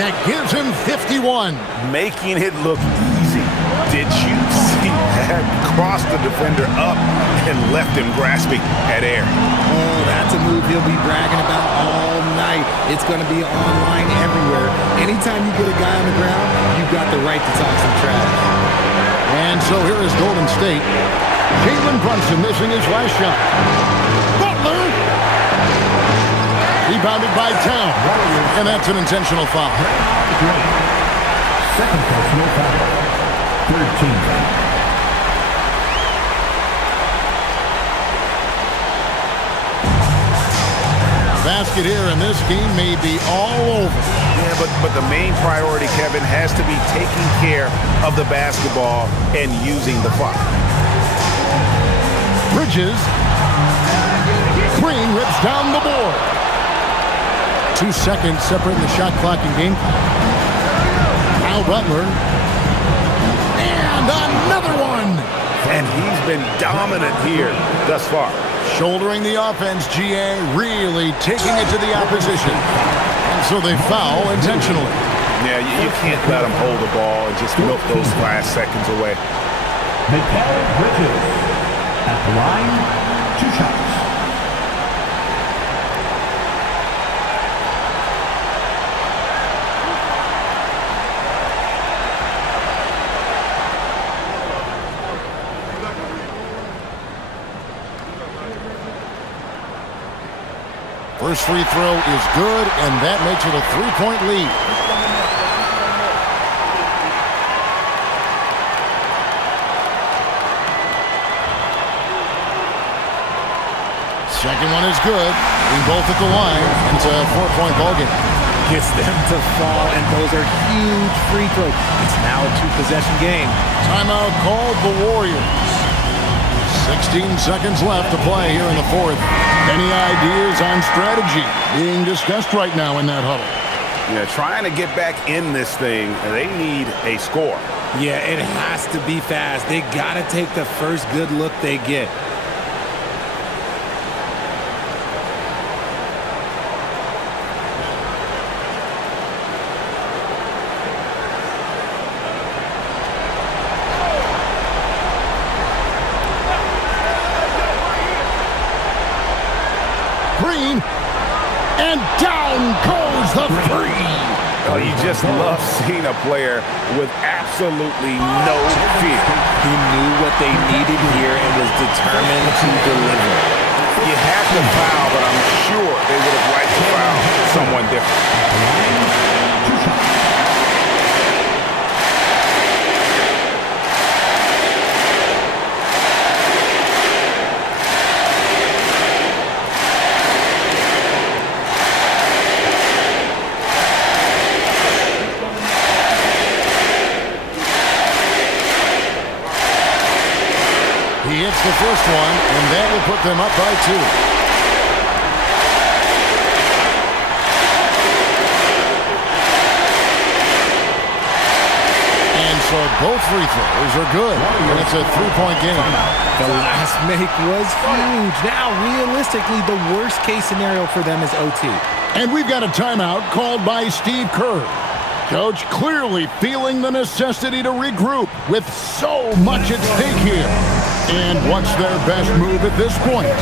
That gives him 51. Making it look easy. Did you see that? Crossed the defender up and left him grasping at air. Oh, that's a move he'll be bragging about all night. It's going to be online everywhere. Anytime you get a guy on the ground, you've got the right to talk some trash. And so here is Golden State. Jalen Brunson missing his last shot. Butler! Rebounded by Town. And that's an intentional foul. Second personal foul. 13. Basket here, and this game may be all over. Yeah, but the main priority, Kevin, has to be taking care of the basketball and using the clock. Bridges. Green rips down the board. 2 seconds separating the shot clock and game clock. Now Butler. And another one. And he's been dominant here thus far. Shouldering the offense, GA really taking it to the opposition. And so they foul intentionally. Yeah, you can't let him hold the ball and just milk those last seconds away. Mikal Bridges at the line, 2 shots. First free throw is good, and that makes it a 3-point lead. Second one is good. We both at the line. It's a 4-point ball game. Gets them to fall, and those are huge free throws. It's now a 2-possession game. Timeout called the Warriors. 16 seconds left to play here in the fourth. Any ideas on strategy being discussed right now in that huddle? Yeah, trying to get back in this thing, they need a score. Yeah, it has to be fast. They got to take the first good look they get. Green. And down goes the three. Oh, you just love seeing a player with absolutely no fear. He knew what they needed here and was determined to deliver. You have to foul, but I'm sure they would have liked to foul someone different. He hits the first one, and that will put them up by 2. And so both free throws are good, and it's a 3-point game. The last make was huge. Now, realistically, the worst-case scenario for them is OT. And we've got a timeout called by Steve Kerr. Coach clearly feeling the necessity to regroup with so much at stake here. And what's their best move at this point?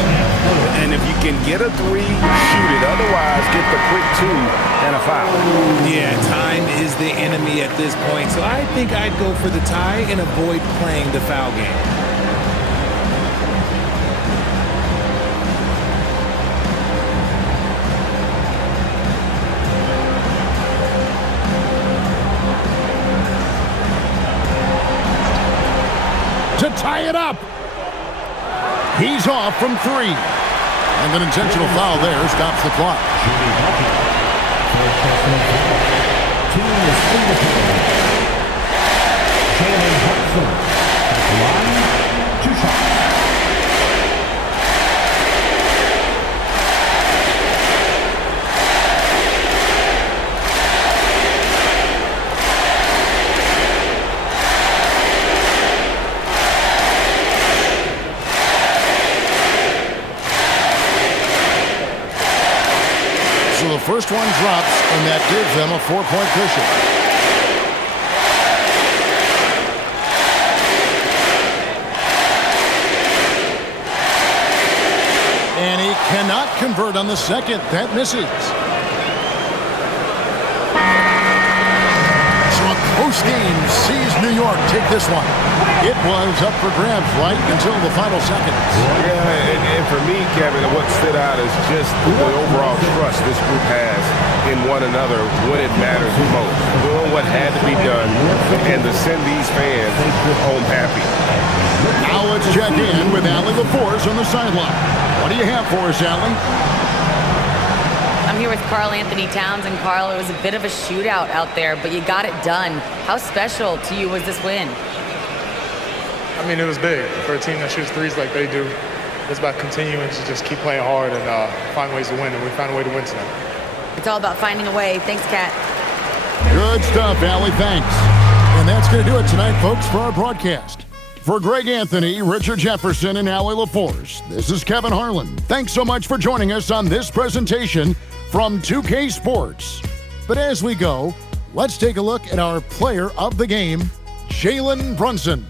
And if you can get a 3, shoot it. Otherwise, get the quick 2 and a foul. Yeah, time is the enemy at this point. So I think I'd go for the tie and avoid playing the foul game. To tie it up. He's off from 3. And an intentional foul there stops the clock. So the first one drops, and that gives them a 4-point cushion. And he cannot convert on the second. That misses. So a close game sees New York take this one. It was up for grabs right until the final seconds. Yeah, and for me, Kevin, what stood out is just the overall trust this group has in one another when it matters most. Doing what had to be done and to send these fans home happy. Now let's check in with Allie LaForce on the sideline. What do you have for us, Allie? I'm here with Karl Anthony Towns, and Karl, it was a bit of a shootout out there, but you got it done. How special to you was this win? I mean, it was big for a team that shoots threes like they do. It's about continuing to just keep playing hard and find ways to win, and we found a way to win tonight. It's all about finding a way. Thanks, Kat. Good stuff, Allie. Thanks. And that's going to do it tonight, folks, for our broadcast. For Greg Anthony, Richard Jefferson, and Allie LaForce, this is Kevin Harlan. Thanks so much for joining us on this presentation from 2K Sports. But as we go, let's take a look at our player of the game, Jalen Brunson.